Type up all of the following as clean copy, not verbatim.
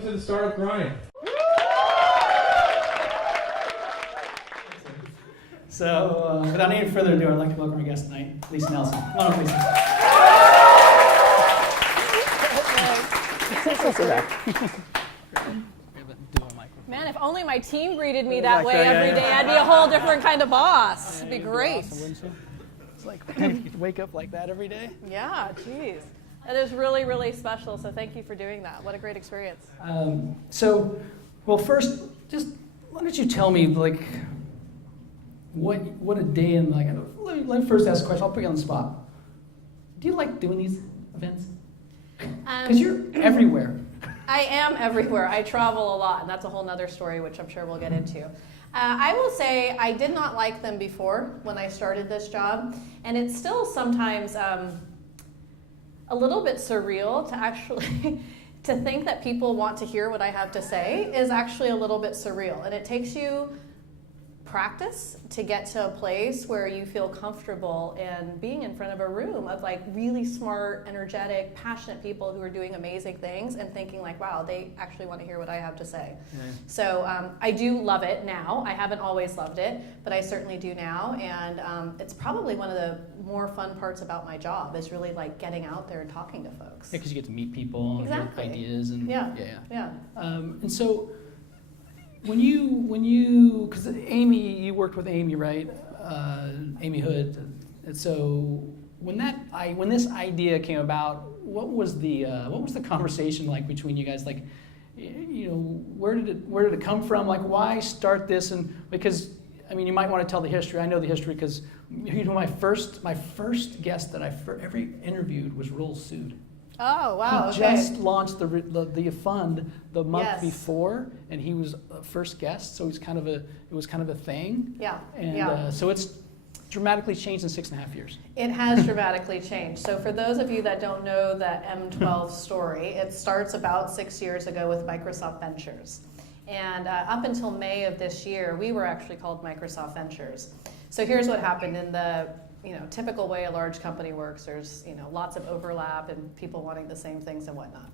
welcome to the Startup Grind. So, without any further ado, I'd like to welcome our guest tonight, Lisa Nelson. Come on up, Lisa. Man, if only my team greeted me that way every day, I'd be a whole different kind of boss. It'd be great. It's like, you wake up like that every day? Yeah, geez. That is really, really special, so thank you for doing that. What a great experience. Well, first, just why don't you tell me, like, what a day in, like, let me first ask a question. I'll put you on the spot. Do you like doing these events? Because you're everywhere. I am everywhere. I travel a lot, and that's a whole nother story, which I'm sure we'll get into. I will say I did not like them before when I started this job, and it's still sometimes a little bit surreal to actually to think that people want to hear what I have to say is actually a little bit surreal, and it takes you practice to get to a place where you feel comfortable in being in front of a room of like really smart, energetic, passionate people who are doing amazing things and thinking like, wow, they actually want to hear what I have to say. Yeah. So I do love it now. I haven't always loved it, but I certainly do now. And it's probably one of the more fun parts about my job is really like getting out there and talking to folks. Yeah, because you get to meet people and hear ideas. And, yeah. And so, When you, because Amy, you worked with Amy, right? Amy Hood. And so when this idea came about, what was the conversation like between you guys? Like, where did it come from? Like, why start this? And because, I mean, you might want to tell the history. I know the history because my first guest that I ever interviewed was Roel Sood. Oh, wow. He just launched the fund the month before, and he was a first guest, so it was kind of a thing. Yeah. And so it's dramatically changed in 6.5 years. It has dramatically changed. So for those of you that don't know the M12 story, it starts about 6 years ago with Microsoft Ventures. And up until May of this year, we were actually called Microsoft Ventures. So here's what happened in the typical way a large company works. There's lots of overlap and people wanting the same things and whatnot.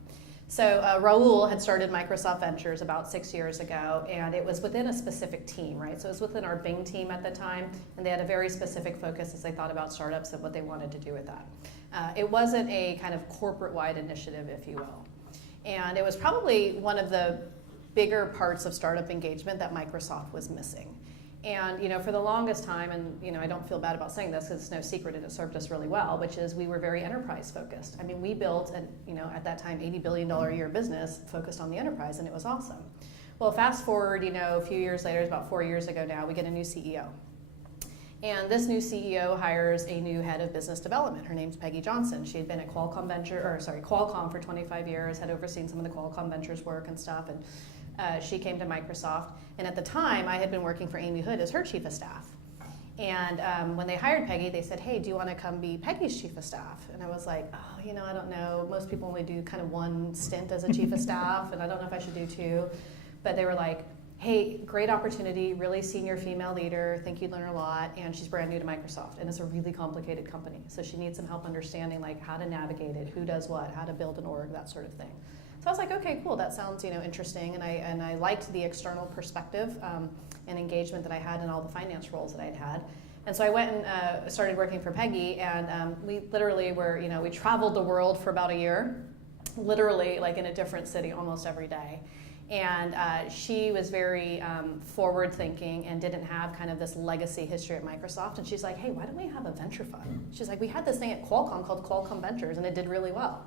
So Raul had started Microsoft Ventures about 6 years ago, and it was within a specific team, right? So it was within our Bing team at the time, and they had a very specific focus as they thought about startups and what they wanted to do with that. It wasn't a kind of corporate-wide initiative, if you will. And it was probably one of the bigger parts of startup engagement that Microsoft was missing. And for the longest time, and I don't feel bad about saying this because it's no secret and it served us really well, which is we were very enterprise focused. I mean, we built at that time $80 billion a year business focused on the enterprise, and it was awesome. Well, fast forward, a few years later, it's about 4 years ago now, we get a new CEO. And this new CEO hires a new head of business development. Her name's Peggy Johnson. She had been at Qualcomm for 25 years, had overseen some of the Qualcomm Ventures work and stuff, and she came to Microsoft. And at the time, I had been working for Amy Hood as her chief of staff. And when they hired Peggy, they said, hey, do you want to come be Peggy's chief of staff? And I was like, oh, I don't know. Most people only do kind of one stint as a chief of staff, and I don't know if I should do two. But they were like, hey, great opportunity, really senior female leader, think you'd learn a lot, and she's brand new to Microsoft, and it's a really complicated company. So she needs some help understanding like how to navigate it, who does what, how to build an org, that sort of thing. So I was like, okay, cool, that sounds interesting, and I liked the external perspective and engagement that I had in all the finance roles that I'd had. And so I went and started working for Peggy, and we literally were, we traveled the world for about a year, literally like in a different city almost every day. And she was very forward-thinking and didn't have kind of this legacy history at Microsoft. And she's like, hey, why don't we have a venture fund? She's like, we had this thing at Qualcomm called Qualcomm Ventures, and it did really well.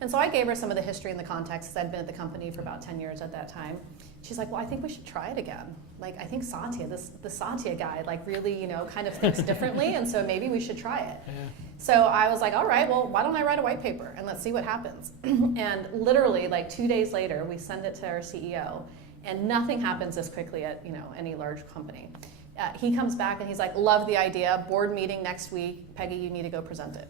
And so I gave her some of the history and the context, because I'd been at the company for about 10 years at that time. She's like, well, I think we should try it again. Like, I think Satya, the Satya guy, like really, kind of thinks differently, and so maybe we should try it. Yeah. So I was like, all right, well, why don't I write a white paper, and let's see what happens. And literally, like 2 days later, we send it to our CEO, and nothing happens as quickly at, any large company. He comes back, and he's like, love the idea, board meeting next week, Peggy, you need to go present it.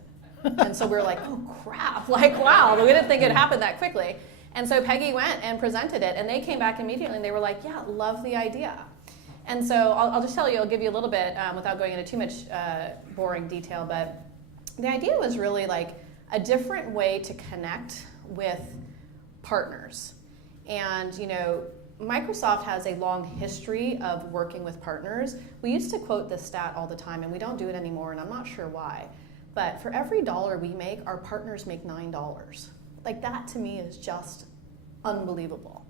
And so we were like, oh crap, like wow, we didn't think it happened that quickly. And so Peggy went and presented it, and they came back immediately and they were like, yeah, love the idea. And so I'll just tell you, I'll give you a little bit without going into too much boring detail, but the idea was really like a different way to connect with partners. And, you know, Microsoft has a long history of working with partners. We used to quote this stat all the time, and we don't do it anymore, and I'm not sure why. But for every dollar we make, our partners make $9. Like, that to me is just unbelievable.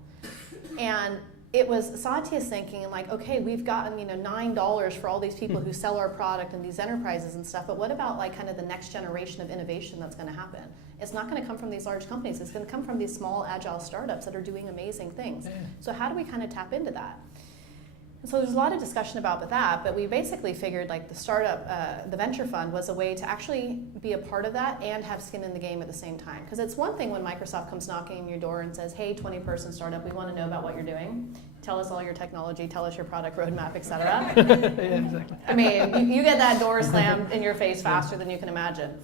And it was Satya's thinking, like, okay, we've gotten, you know, $9 for all these people who sell our product and these enterprises and stuff, but what about like kind of the next generation of innovation that's going to happen? It's not going to come from these large companies. It's going to come from these small, agile startups that are doing amazing things. Yeah. So how do we kind of tap into that? And so there's a lot of discussion about that, but we basically figured like the startup, the venture fund was a way to actually be a part of that and have skin in the game at the same time. Because it's one thing when Microsoft comes knocking on your door and says, hey, 20-person startup, we want to know about what you're doing. Tell us all your technology, tell us your product roadmap, etc. Yeah, exactly. I mean, you get that door slammed in your face faster than you can imagine.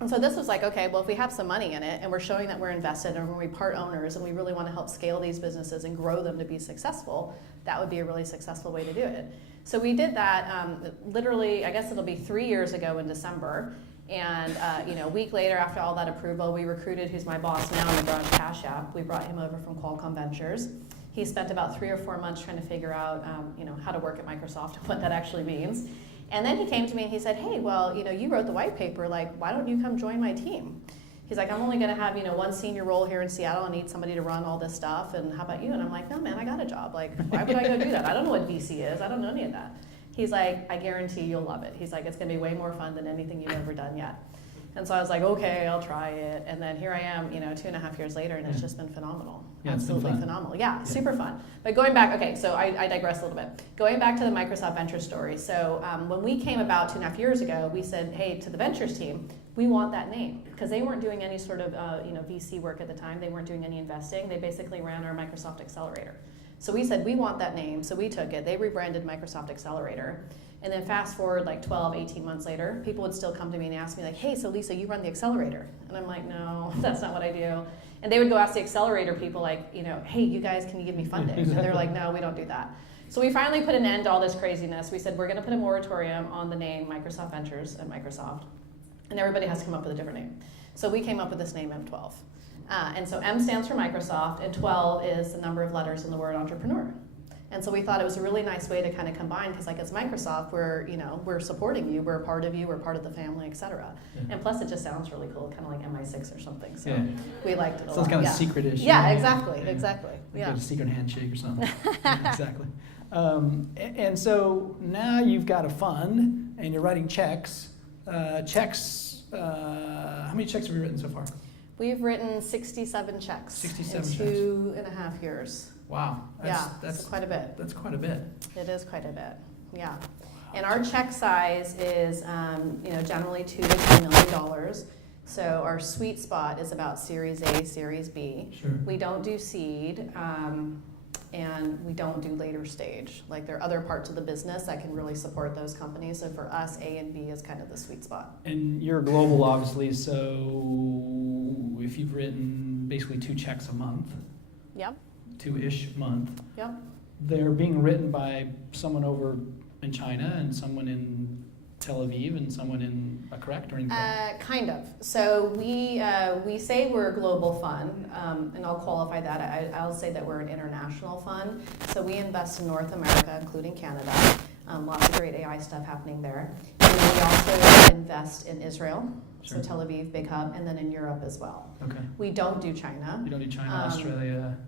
And so this was like, okay, well, if we have some money in it and we're showing that we're invested and we're part owners and we really want to help scale these businesses and grow them to be successful, that would be a really successful way to do it. So we did that literally, I guess it'll be 3 years ago in December. And you know, a week later, after all that approval, we recruited who's my boss now in the Garage Cash App. We brought him over from Qualcomm Ventures. He spent about 3 or 4 months trying to figure out you know, how to work at Microsoft and what that actually means. And then he came to me and he said, hey, well, you know, you wrote the white paper, like, why don't you come join my team? He's like, I'm only going to have, you know, one senior role here in Seattle. I need somebody to run all this stuff. And how about you? And I'm like, no, man, I got a job. Like, why would I go do that? I don't know what VC is. I don't know any of that. He's like, I guarantee you'll love it. He's like, it's going to be way more fun than anything you've ever done yet. And so I was like, okay, I'll try it. And then here I am, you know, 2.5 years later, and it's just been phenomenal. Yeah, absolutely phenomenal. Yeah, super fun. But going back, okay, so I digress a little bit. Going back to the Microsoft Ventures story. So when we came about 2.5 years ago, we said, hey, to the Ventures team, we want that name. Because they weren't doing any sort of you know, VC work at the time. They weren't doing any investing. They basically ran our Microsoft Accelerator. So we said, we want that name. So we took it. They rebranded Microsoft Accelerator. And then fast forward like 12, 18 months later, people would still come to me and ask me like, hey, so Lisa, you run the accelerator. And I'm like, no, that's not what I do. And they would go ask the accelerator people like, you know, hey, you guys, can you give me funding? And they're like, no, we don't do that. So we finally put an end to all this craziness. We said, we're gonna put a moratorium on the name Microsoft Ventures and Microsoft. And everybody has to come up with a different name. So we came up with this name M12. And so M stands for Microsoft, and 12 is the number of letters in the word entrepreneur. And so we thought it was a really nice way to kind of combine, because like as Microsoft, we're, you know, we're supporting you, we're a part of you, we're part of the family, etc. Yeah. And plus it just sounds really cool, kind of like MI6 or something. So yeah. We liked it a lot. So it's kind of secret-ish. Yeah, exactly, exactly. Yeah. A secret handshake or something. Yeah, exactly. And so now you've got a fund and you're writing checks. How many checks have you written so far? We've written 67 checks 67 in 2.5 years. Wow. That's quite a bit. That's quite a bit. It is quite a bit, yeah. Wow. And our check size is, you know, generally $2 to $10 million. So our sweet spot is about Series A, Series B. Sure. We don't do seed, and we don't do later stage. Like there are other parts of the business that can really support those companies. So for us, A and B is kind of the sweet spot. And you're global, obviously. So if you've written basically 2 checks a month. Yep. 2-ish month. Yep. They're being written by someone over in China and someone in Tel Aviv and someone in, correct or incorrect? Kind of. So we say we're a global fund, and I'll qualify that. I'll say that we're an international fund. So we invest in North America, including Canada. Lots of great AI stuff happening there. And then we also invest in Israel, sure. So Tel Aviv, big hub, and then in Europe as well. Okay. We don't do China. You don't do China, Australia.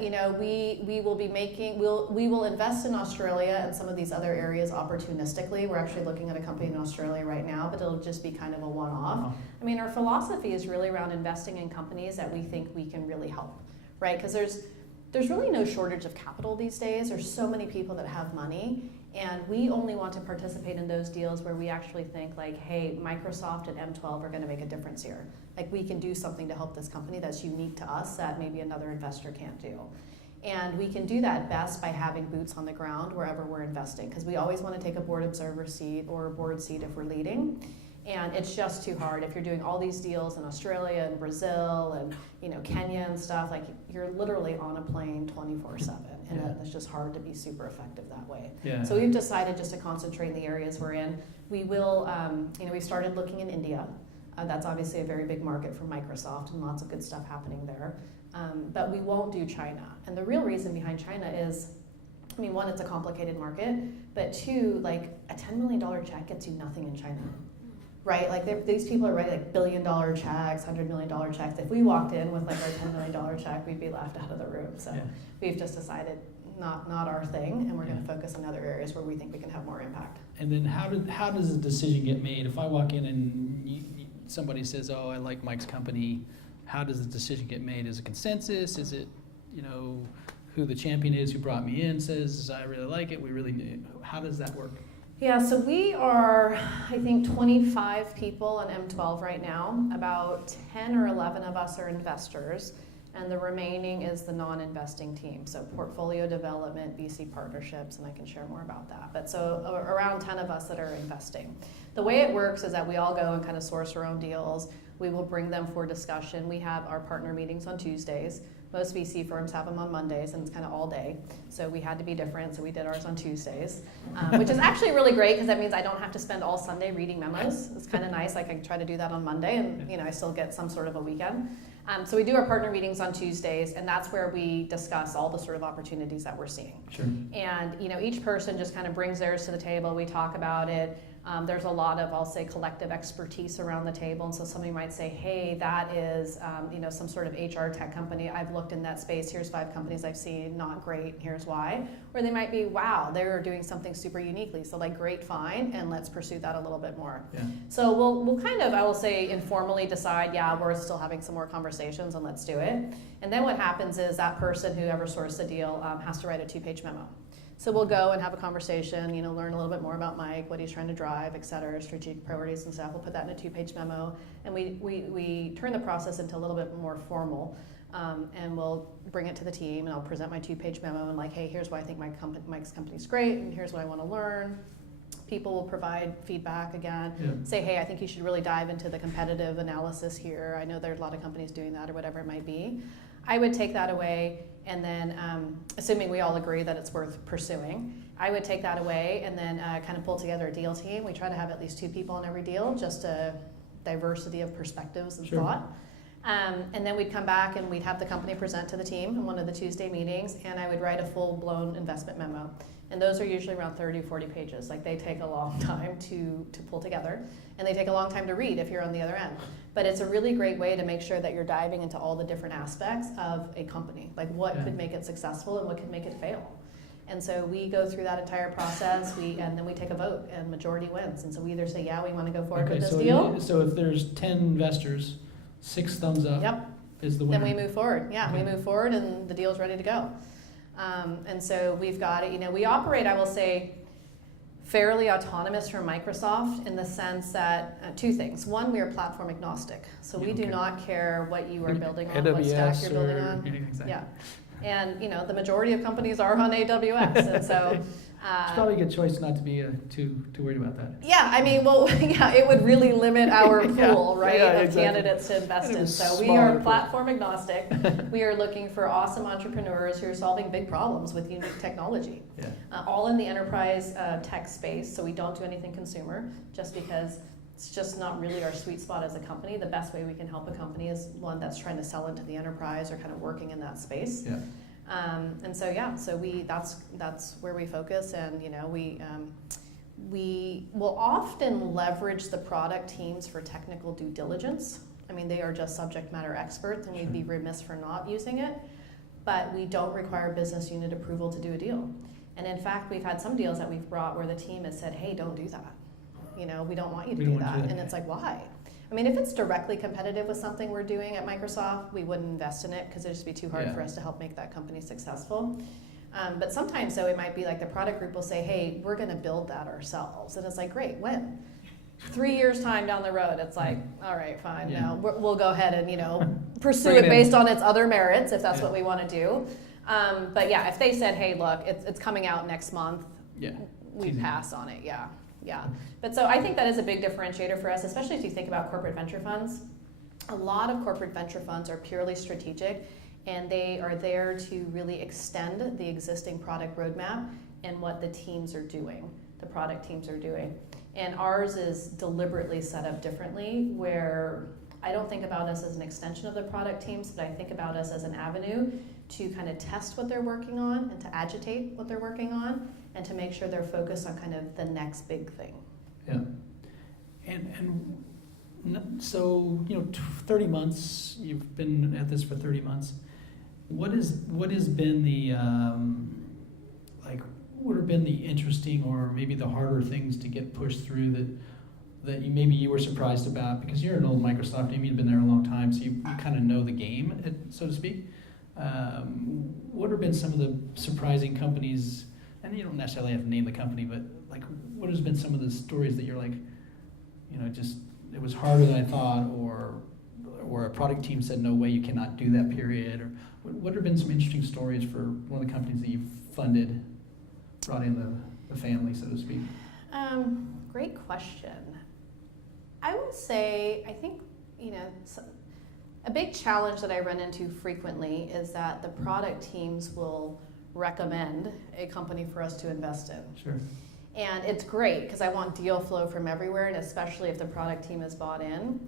You know, we will be making, we will invest in Australia and some of these other areas opportunistically. We're actually looking at a company in Australia right now, but it'll just be kind of a one-off. Uh-huh. I mean, our philosophy is really around investing in companies that we think we can really help, right? Because there's really no shortage of capital these days. There's so many people that have money, and we only want to participate in those deals where we actually think like, hey, Microsoft and M12 are going to make a difference here. Like we can do something to help this company that's unique to us that maybe another investor can't do. And we can do that best by having boots on the ground wherever we're investing, because we always want to take a board observer seat or a board seat if we're leading. And it's just too hard. If you're doing all these deals in Australia and Brazil and, you know, Kenya and stuff, like you're literally on a plane 24/7, and yeah. It's just hard to be super effective that way. Yeah. So we've decided just to concentrate in the areas we're in. We will, you know, we started looking in India. That's obviously a very big market for Microsoft and lots of good stuff happening there. But we won't do China. And the real reason behind China is, I mean, one, it's a complicated market, but two, like a $10 million check gets you nothing in China, right? Like these people are writing like $1 billion checks, $100 million checks. If we walked in with like our $10 million check, we'd be laughed out of the room. So we've just decided not our thing, and we're going to focus on other areas where we think we can have more impact. And then how does a decision get made? If I walk in and somebody says, oh, I like Mike's company, how does the decision get made? Is it consensus? Is it, who the champion is who brought me in says, I really like it, we really need, how does that work? Yeah, so we are, I think, 25 people on M12 right now. About 10 or 11 of us are investors, and the remaining is the non-investing team. So portfolio development, VC partnerships, and I can share more about that. But so around 10 of us that are investing. The way it works is that we all go and kind of source our own deals. We will bring them for discussion. We have our partner meetings on Tuesdays. Most VC firms have them on Mondays, and it's kind of all day. So we had to be different, so we did ours on Tuesdays, which is actually really great because that means I don't have to spend all Sunday reading memos. It's kind of nice. I can try to do that on Monday, and I still get some sort of a weekend. So we do our partner meetings on Tuesdays, and that's where we discuss all the sort of opportunities that we're seeing. Sure. And each person just kind of brings theirs to the table. We talk about it. There's a lot of, I'll say, collective expertise around the table. And so somebody might say, hey, that is some sort of HR tech company. I've looked in that space. Here's 5 companies I've seen. Not great. Here's why. Or they might be, wow, they're doing something super uniquely. So like, great, fine, and let's pursue that a little bit more. Yeah. So we'll kind of, I will say, informally decide, yeah, we're still having some more conversations and let's do it. And then what happens is that person, whoever sourced the deal, has to write a 2-page memo. So we'll go and have a conversation, learn a little bit more about Mike, what he's trying to drive, et cetera, strategic priorities and stuff. We'll put that in a 2-page memo, and we turn the process into a little bit more formal, and we'll bring it to the team, and I'll present my 2-page memo, and like, hey, here's why I think Mike's company's great, and here's what I want to learn. People will provide feedback again, say, hey, I think you should really dive into the competitive analysis here. I know there's a lot of companies doing that, or whatever it might be. I would take that away, and then, assuming we all agree that it's worth pursuing, I would take that away and then kind of pull together a deal team. We try to have at least 2 people on every deal, just a diversity of perspectives and thought. And then we'd come back and we'd have the company present to the team in one of the Tuesday meetings, and I would write a full-blown investment memo. And those are usually around 30, 40 pages. Like, they take a long time to pull together, and they take a long time to read if you're on the other end. But it's a really great way to make sure that you're diving into all the different aspects of a company, like what could make it successful and what could make it fail. And so we go through that entire process, and then we take a vote, and majority wins. And so we either say, yeah, we want to go forward with this deal. So if there's 10 investors, 6 thumbs up is the winner. Then we move forward. Yeah, we move forward, and the deal's ready to go. And so we've got it. We operate, I will say, fairly autonomous from Microsoft in the sense that 2 things. One, we are platform agnostic. So we do not care what you are building on, what stack you're building on. Exactly. Yeah. And the majority of companies are on AWS. And so it's probably a good choice not to be too worried about that. Yeah, I mean, well, it would really limit our pool, right, of candidates to invest in. So we are platform agnostic. We are looking for awesome entrepreneurs who are solving big problems with unique technology. Yeah. All in the enterprise tech space, so we don't do anything consumer, just because it's just not really our sweet spot as a company. The best way we can help a company is one that's trying to sell into the enterprise or kind of working in that space. Yeah. And so that's where we focus, and we will often leverage the product teams for technical due diligence. I mean, they are just subject matter experts, and we'd be remiss for not using it. But we don't require business unit approval to do a deal. And in fact, we've had some deals that we've brought where the team has said, "Hey, don't do that. We don't want you to do that." And it's like, why? I mean, if it's directly competitive with something we're doing at Microsoft, we wouldn't invest in it because it'd just be too hard for us to help make that company successful. But sometimes, though, it might be like the product group will say, hey, we're going to build that ourselves. And it's like, great, when? 3 years' time down the road, it's like, all right, fine, no, we'll go ahead and, pursue it based on its other merits, if that's what we want to do. But yeah, if they said, hey, look, it's coming out next month, we'd pass on it, Yeah, but so I think that is a big differentiator for us, especially as you think about corporate venture funds. A lot of corporate venture funds are purely strategic, and they are there to really extend the existing product roadmap and what the teams are doing, the product teams are doing. And ours is deliberately set up differently, where I don't think about us as an extension of the product teams, but I think about us as an avenue to kind of test what they're working on and to agitate what they're working on and to make sure they're focused on kind of the next big thing. Yeah. So, 30 months, you've been at this for 30 months. What has been the, what have been the interesting or maybe the harder things to get pushed through that you were surprised about? Because you're an old Microsoft team, you've been there a long time, so you kind of know the game, so to speak. What have been some of the surprising companies, and you don't necessarily have to name the company, but like, what has been some of the stories that you're like, just it was harder than I thought, or a product team said, no way, you cannot do that, period, or what have been some interesting stories for one of the companies that you've funded, brought in the family, so to speak? Great question. I would say, I think, a big challenge that I run into frequently is that the product teams will recommend a company for us to invest in. Sure. And it's great because I want deal flow from everywhere, and especially if the product team is bought in.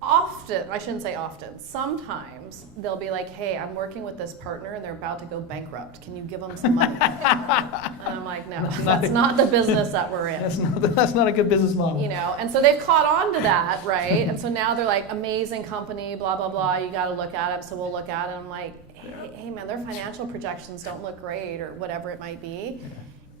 Often, I shouldn't say often, sometimes they'll be like, hey, I'm working with this partner and they're about to go bankrupt. Can you give them some money? And I'm like, no, that's not the business that we're in. That's not a good business model. And so they've caught on to that, right? And so now they're like, amazing company, blah, blah, blah, you got to look at it, so we'll look at it. I'm like, hey man, their financial projections don't look great or whatever it might be. Yeah.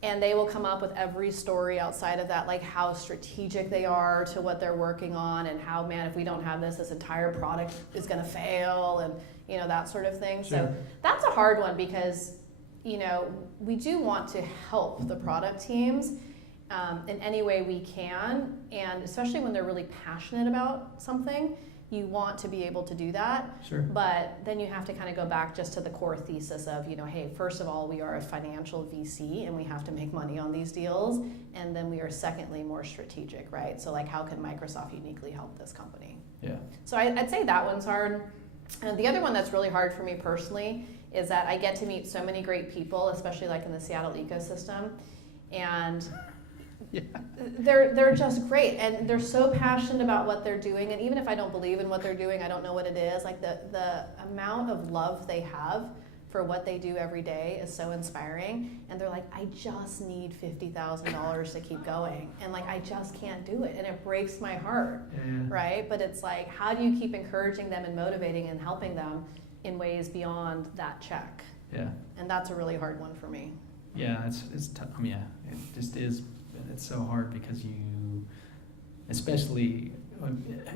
And they will come up with every story outside of that, like how strategic they are to what they're working on and how, man, if we don't have this entire product is going to fail and, that sort of thing. Sure. So that's a hard one because, we do want to help the product teams in any way we can. And especially when they're really passionate about something, you want to be able to do that. Sure. But then you have to kind of go back just to the core thesis of, hey, first of all, we are a financial VC and we have to make money on these deals. And then we are secondly more strategic, right? So like, how can Microsoft uniquely help this company? Yeah. So I'd say that one's hard. And the other one that's really hard for me personally is that I get to meet so many great people, especially like in the Seattle ecosystem. And yeah. They're just great, and they're so passionate about what they're doing. And even if I don't believe in what they're doing, I don't know what it is. Like the amount of love they have for what they do every day is so inspiring. And they're like, I just need $50,000 to keep going, and like I just can't do it, and it breaks my heart, right? But it's like, how do you keep encouraging them and motivating and helping them in ways beyond that check? Yeah. And that's a really hard one for me. Yeah, it's tough. I mean, yeah, it just is. It's so hard because especially,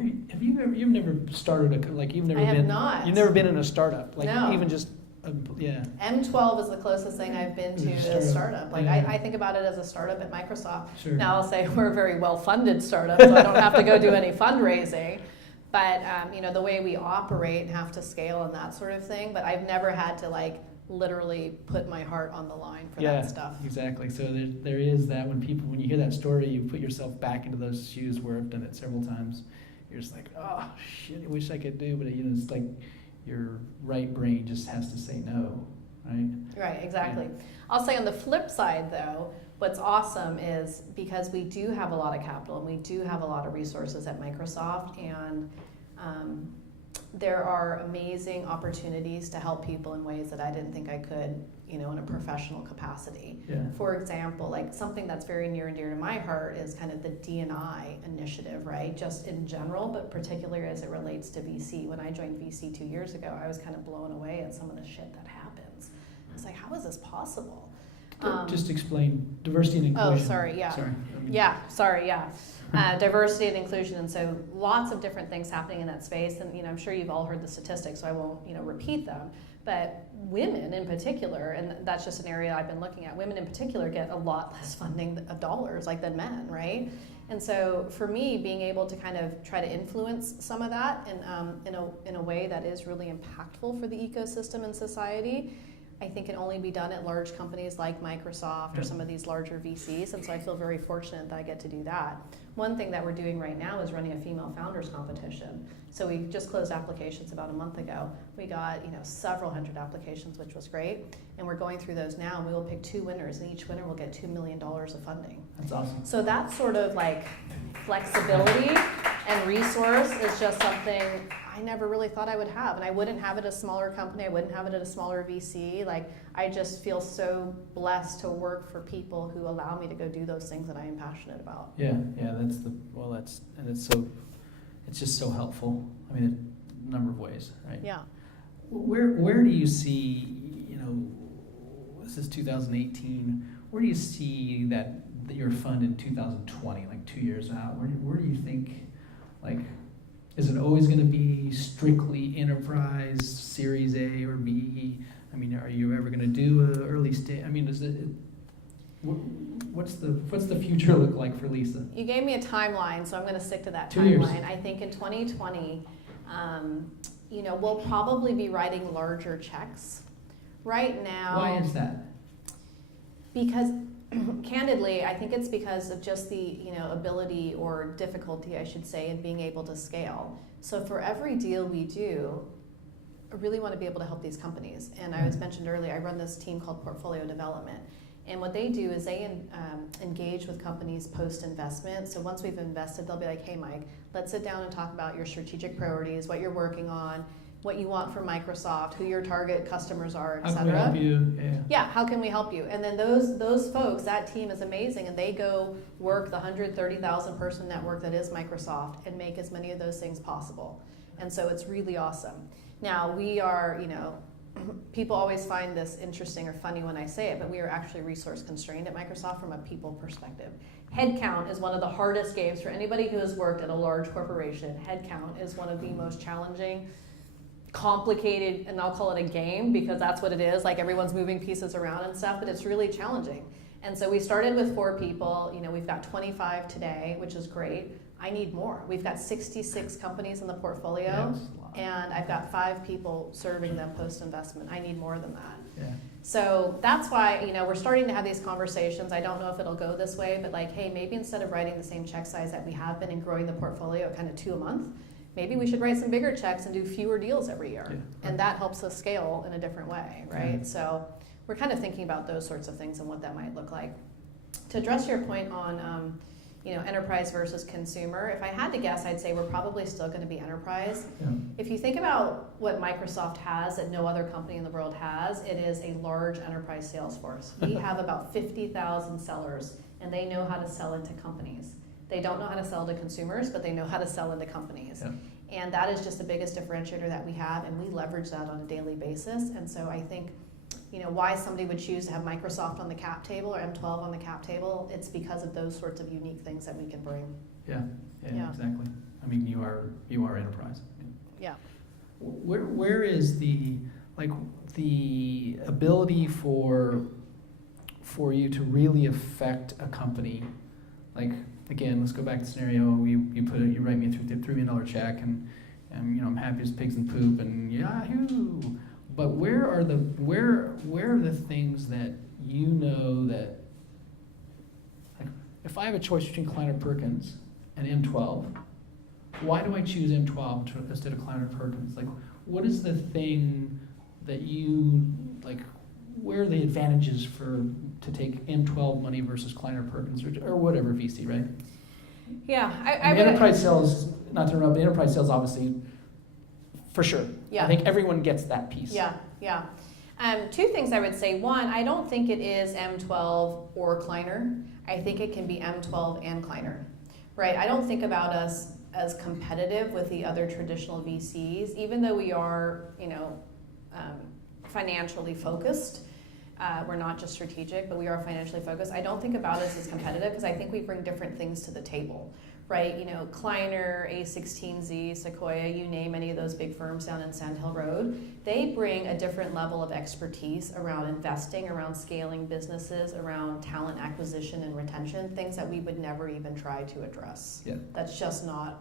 you've never started you've never been in a startup, no. Even just, yeah. M12 is the closest thing I've been to a startup. Like I think about it as a startup at Microsoft. Sure. Now I'll say we're a very well-funded startup, so I don't have to go do any fundraising. But the way we operate and have to scale and that sort of thing. But I've never had to literally put my heart on the line for that stuff. Exactly. So there is that when you hear that story, you put yourself back into those shoes where I've done it several times. You're just like, oh shit, I wish I could do, but it's like your right brain just has to say no, right? Right, exactly. Yeah. I'll say on the flip side though, what's awesome is because we do have a lot of capital and we do have a lot of resources at Microsoft, and there are amazing opportunities to help people in ways that I didn't think I could, in a professional capacity. Yeah. For example, something that's very near and dear to my heart is kind of the D&I initiative, right? Just in general, but particularly as it relates to VC. When I joined VC 2 years ago, I was kind of blown away at some of the shit that happens. It's like, how is this possible? Just explain diversity and inclusion. Oh, sorry, yeah. Sorry. Diversity and inclusion, and so lots of different things happening in that space, and I'm sure you've all heard the statistics, so I won't repeat them. But women in particular, and that's just an area I've been looking at. Women in particular get a lot less funding of dollars than men, right? And so for me, being able to kind of try to influence some of that in a way that is really impactful for the ecosystem and society, I think can only be done at large companies like Microsoft or some of these larger VCs, and so I feel very fortunate that I get to do that. One thing that we're doing right now is running a female founders competition. So we just closed applications about a month ago. We got several hundred applications, which was great, and we're going through those now, and we will pick 2 winners, and each winner will get $2 million of funding. That's awesome. So that's sort of flexibility and resource is just something I never really thought I would have. And I wouldn't have it at a smaller company. I wouldn't have it at a smaller VC. Like, I just feel so blessed to work for people who allow me to go do those things that I am passionate about. Yeah, it's just so helpful. I mean, in a number of ways, right? Yeah. Where do you see, this is 2018, where do you see that your fund in 2020, like 2 years out? Where do you think, like, is it always going to be strictly enterprise, Series A or B? I mean, are you ever going to do an early stage? I mean, what's the future look like for Lisa? You gave me a timeline, so I'm going to stick to that 2 years. timeline. I think in 2020, we'll probably be writing larger checks. Right now. Why is that? Because, candidly, I think it's because of just the ability or difficulty, I should say, in being able to scale. So for every deal we do, I really want to be able to help these companies. And I was mentioned earlier, I run this team called Portfolio Development. And what they do is they engage with companies post-investment. So once we've invested, they'll be like, hey, Mike, let's sit down and talk about your strategic priorities, what you're working on, what you want from Microsoft, who your target customers are, et cetera. How can we help you? Yeah, how can we help you? And then those folks, that team is amazing, and they go work the 130,000 person network that is Microsoft and make as many of those things possible. And so it's really awesome. Now, we are, people always find this interesting or funny when I say it, but we are actually resource constrained at Microsoft from a people perspective. Headcount is one of the hardest games for anybody who has worked at a large corporation. Headcount is one of the most challenging, complicated, and I'll call it a game because that's what it is. Like, everyone's moving pieces around and stuff, but it's really challenging. And so we started with 4 people. We've got 25 today, which is great. I need more. We've got 66 companies in the portfolio, and I've got 5 people serving them post-investment. I need more than that. Yeah. So that's why, we're starting to have these conversations. I don't know if it'll go this way, but like, hey, maybe instead of writing the same check size that we have been and growing the portfolio at kind of 2 a month, maybe we should write some bigger checks and do fewer deals every year. Yeah. And that helps us scale in a different way, right? Yeah. So we're kind of thinking about those sorts of things and what that might look like. To address your point on enterprise versus consumer, if I had to guess, I'd say we're probably still going to be enterprise. Yeah. If you think about what Microsoft has that no other company in the world has, it is a large enterprise sales force. We have about 50,000 sellers, and they know how to sell into companies. They don't know how to sell to consumers, but they know how to sell into companies. Yeah. And that is just the biggest differentiator that we have, and we leverage that on a daily basis. And so I think, why somebody would choose to have Microsoft on the cap table or M12 on the cap table, it's because of those sorts of unique things that we can bring. Yeah, exactly. I mean, you are enterprise. Yeah. Where is the ability for you to really affect a company? Like, again, let's go back to the scenario. You write me a $3 million check, and I'm happy as pigs in poop, and yahoo. But where are the things that that, like, if I have a choice between Kleiner Perkins and M12, why do I choose M12 instead of Kleiner Perkins? Like, what is the thing that you like? Where are the advantages to take M12 money versus Kleiner Perkins or whatever VC, right? Yeah, enterprise sales. Not to interrupt, but enterprise sales obviously. For sure. Yeah. I think everyone gets that piece. Yeah. 2 things I would say. One, I don't think it is M12 or Kleiner. I think it can be M12 and Kleiner, right? I don't think about us as competitive with the other traditional VCs, even though we are, financially focused. We're not just strategic, but we are financially focused. I don't think about us as competitive because I think we bring different things to the table. Right, Kleiner, A16Z, Sequoia, you name any of those big firms down in Sand Hill Road, they bring a different level of expertise around investing, around scaling businesses, around talent acquisition and retention, things that we would never even try to address. Yeah. That's just not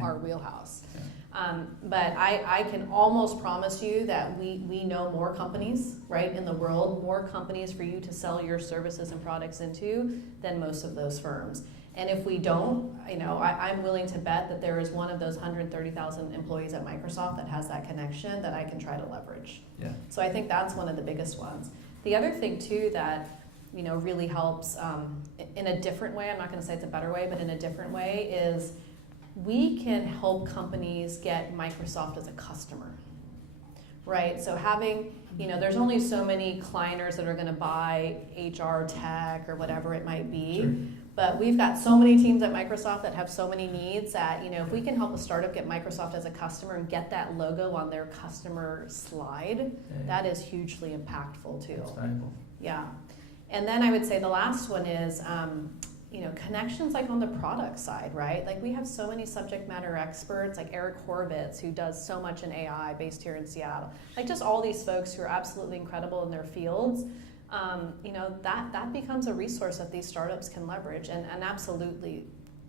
our wheelhouse. Yeah. But I can almost promise you that we know more companies, right, in the world, more companies for you to sell your services and products into than most of those firms. And if we don't, I'm willing to bet that there is one of those 130,000 employees at Microsoft that has that connection that I can try to leverage. Yeah. So I think that's one of the biggest ones. The other thing too that really helps in a different way, I'm not going to say it's a better way, but in a different way, is we can help companies get Microsoft as a customer, right? So having, there's only so many clienters that are going to buy HR tech or whatever it might be. Sure. But we've got so many teams at Microsoft that have so many needs that, if we can help a startup get Microsoft as a customer and get that logo on their customer slide, that is hugely impactful too. That's valuable. Yeah. And then I would say the last one is, connections like on the product side, right? Like we have so many subject matter experts, like Eric Horvitz, who does so much in AI based here in Seattle. Like just all these folks who are absolutely incredible in their fields. That becomes a resource that these startups can leverage, and absolutely,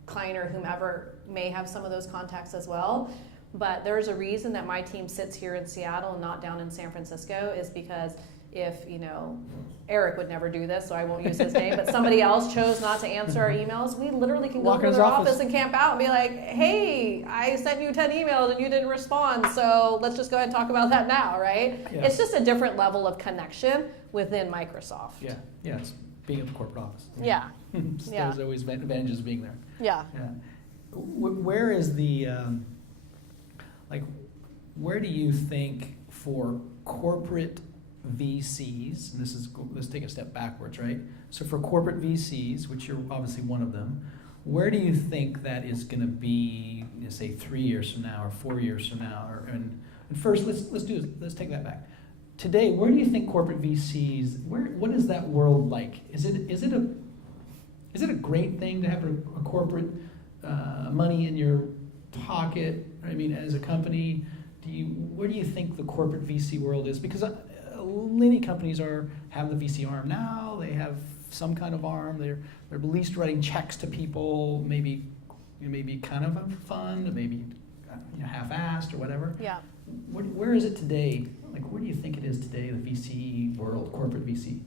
client or whomever may have some of those contacts as well. But there's a reason that my team sits here in Seattle and not down in San Francisco, is because if, Eric would never do this, so I won't use his name, but somebody else chose not to answer our emails, we literally can go Walk to in his their office. office and camp out and be like, hey, I sent you 10 emails and you didn't respond, so let's just go ahead and talk about that now, right? Yeah. It's just a different level of connection within Microsoft. Yeah, it's being at the corporate office. Yeah. Yeah. There's always advantages of being there. Yeah. Yeah. Where is the, where do you think for corporate VCs, and let's take a step backwards, right? So for corporate VCs, which you're obviously one of them, where do you think that is going to be, say 3 years from now or 4 years from now? And first, let's take that back. Today, where do you think corporate VCs? What is that world like? Is it a great thing to have a corporate money in your pocket? I mean, as a company, where do you think the corporate VC world is? Because many companies have the VC arm now. They have some kind of arm. They're at least writing checks to people. Maybe kind of a fund, maybe half-assed or whatever. Yeah. Where is it today? Where do you think it is today, the VC world, corporate VC?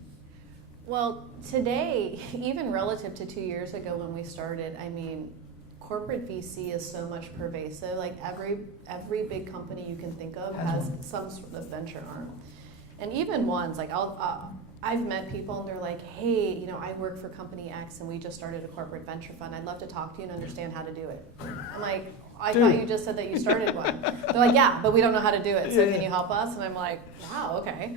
Well, today, even relative to 2 years ago when we started, I mean, corporate VC is so much pervasive. Like every big company you can think of has some sort of venture arm. And even ones, like I've met people and they're like, hey, I work for company X and we just started a corporate venture fund. I'd love to talk to you and understand how to do it. I'm like, I thought you just said that you started one. They're like, yeah, but we don't know how to do it. So can you help us? And I'm like, wow, okay.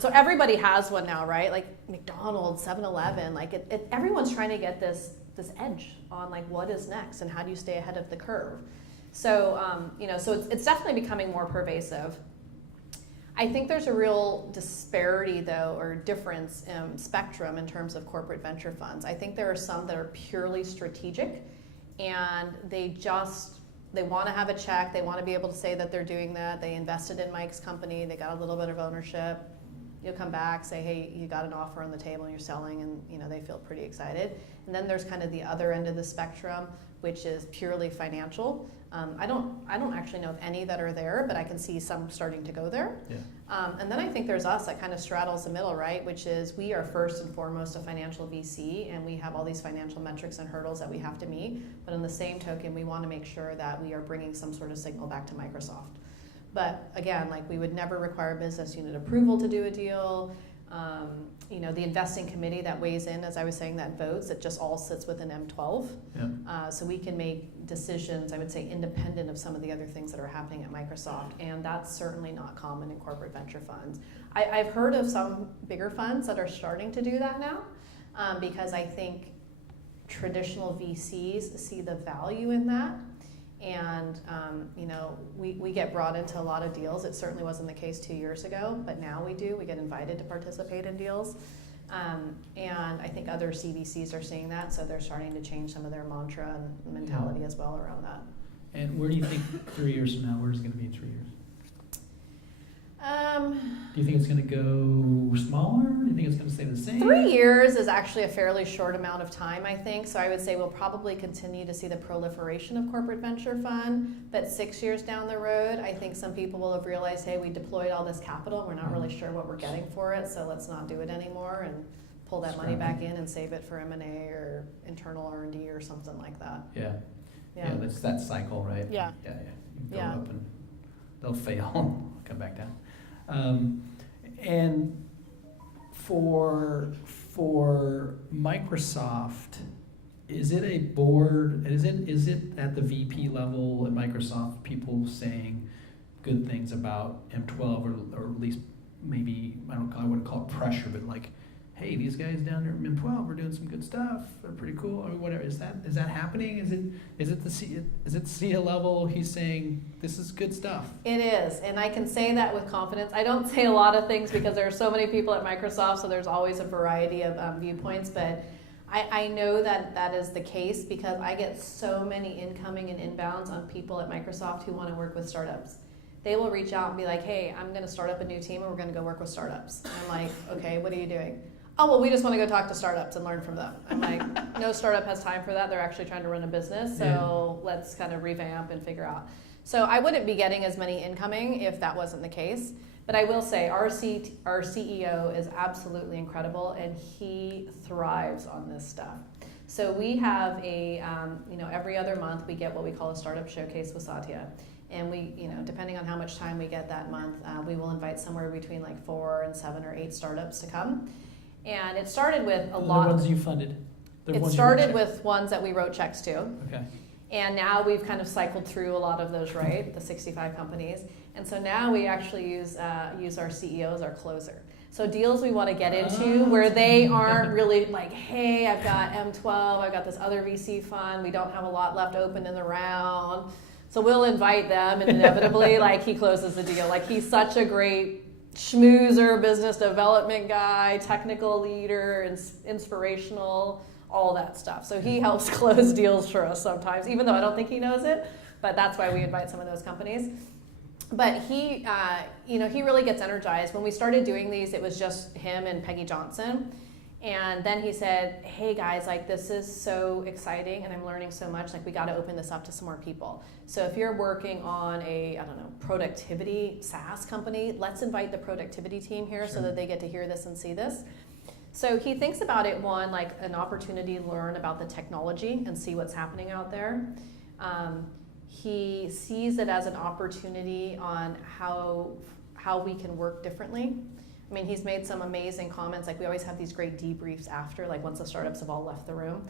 So everybody has one now, right? Like McDonald's, 7-Eleven, like everyone's trying to get this edge on like what is next and how do you stay ahead of the curve. So, so it's definitely becoming more pervasive. I think there's a real disparity, though, or difference spectrum in terms of corporate venture funds. I think there are some that are purely strategic, and they want to have a check. They want to be able to say that they're doing that. They invested in Mike's company. They got a little bit of ownership. You'll come back, say, hey, you got an offer on the table, and you're selling, and they feel pretty excited. And then there's kind of the other end of the spectrum, which is purely financial. I don't actually know of any that are there, but I can see some starting to go there. Yeah. And then I think there's us that kind of straddles the middle, right? Which is we are first and foremost a financial VC, and we have all these financial metrics and hurdles that we have to meet. But on the same token, we want to make sure that we are bringing some sort of signal back to Microsoft. But again, we would never require business unit approval to do a deal. The investing committee that weighs in, as I was saying, that votes, it just all sits within M12. Yeah. So we can make decisions, I would say, independent of some of the other things that are happening at Microsoft. And that's certainly not common in corporate venture funds. I've heard of some bigger funds that are starting to do that now, because I think traditional VCs see the value in that. And we get brought into a lot of deals. It certainly wasn't the case 2 years ago, but now we do. We get invited to participate in deals. And I think other CVCs are seeing that, so they're starting to change some of their mantra and mentality as well around that. And where do you think 3 years from now, where's it going to be in 3 years? Do you think it's going to go smaller? Do you think it's going to stay the same? 3 years is actually a fairly short amount of time, I think. So I would say we'll probably continue to see the proliferation of corporate venture fund. But 6 years down the road, I think some people will have realized, hey, we deployed all this capital. We're not really sure what we're getting for it, so let's not do it anymore and pull that money back in and save it for M&A or internal R&D or something like that. Yeah, that's that cycle, right? Yeah. You go up and they'll fail, come back down. And for Microsoft, is it a board? Is it at the VP level at Microsoft? People saying good things about M12, or at least maybe I wouldn't call it pressure, but like, hey, these guys down there at M12 are doing some good stuff. They're pretty cool. I mean, whatever. Is that happening? Is it the CEO level? He's saying this is good stuff. It is, and I can say that with confidence. I don't say a lot of things because there are so many people at Microsoft, so there's always a variety of viewpoints, but I know that is the case because I get so many incoming and inbounds on people at Microsoft who want to work with startups. They will reach out and be like, hey, I'm going to start up a new team and we're going to go work with startups. And I'm like, okay, what are you doing? Oh, well, we just want to go talk to startups and learn from them. I'm like, no startup has time for that. They're actually trying to run a business, so let's kind of revamp and figure out. So I wouldn't be getting as many incoming if that wasn't the case. But I will say our CEO is absolutely incredible, and he thrives on this stuff. So we have every other month we get what we call a startup showcase with Satya. And we, depending on how much time we get that month, we will invite somewhere between like 4 and 7 or 8 startups to come. And it started with a lot. The ones you funded? It started with ones that we wrote checks to. Okay. And now we've kind of cycled through a lot of those, right? The 65 companies. And so now we actually use our CEO as our closer. So deals we want to get into where they aren't really like, hey, I've got M12, I've got this other VC fund, we don't have a lot left open in the round. So we'll invite them, and inevitably, like, he closes the deal. Like, he's such a great schmoozer, business development guy, technical leader, inspirational, all that stuff. So he helps close deals for us sometimes, even though I don't think he knows it. But that's why we invite some of those companies. But he really gets energized. When we started doing these, it was just him and Peggy Johnson. And then he said, hey guys, like, this is so exciting and I'm learning so much, like, we got to open this up to some more people. So if you're working on a, productivity SaaS company, let's invite the productivity team here so that they get to hear this and see this. So he thinks about it, one, like an opportunity to learn about the technology and see what's happening out there. He sees it as an opportunity on how we can work differently. I mean, he's made some amazing comments. Like, we always have these great debriefs after, like once the startups have all left the room.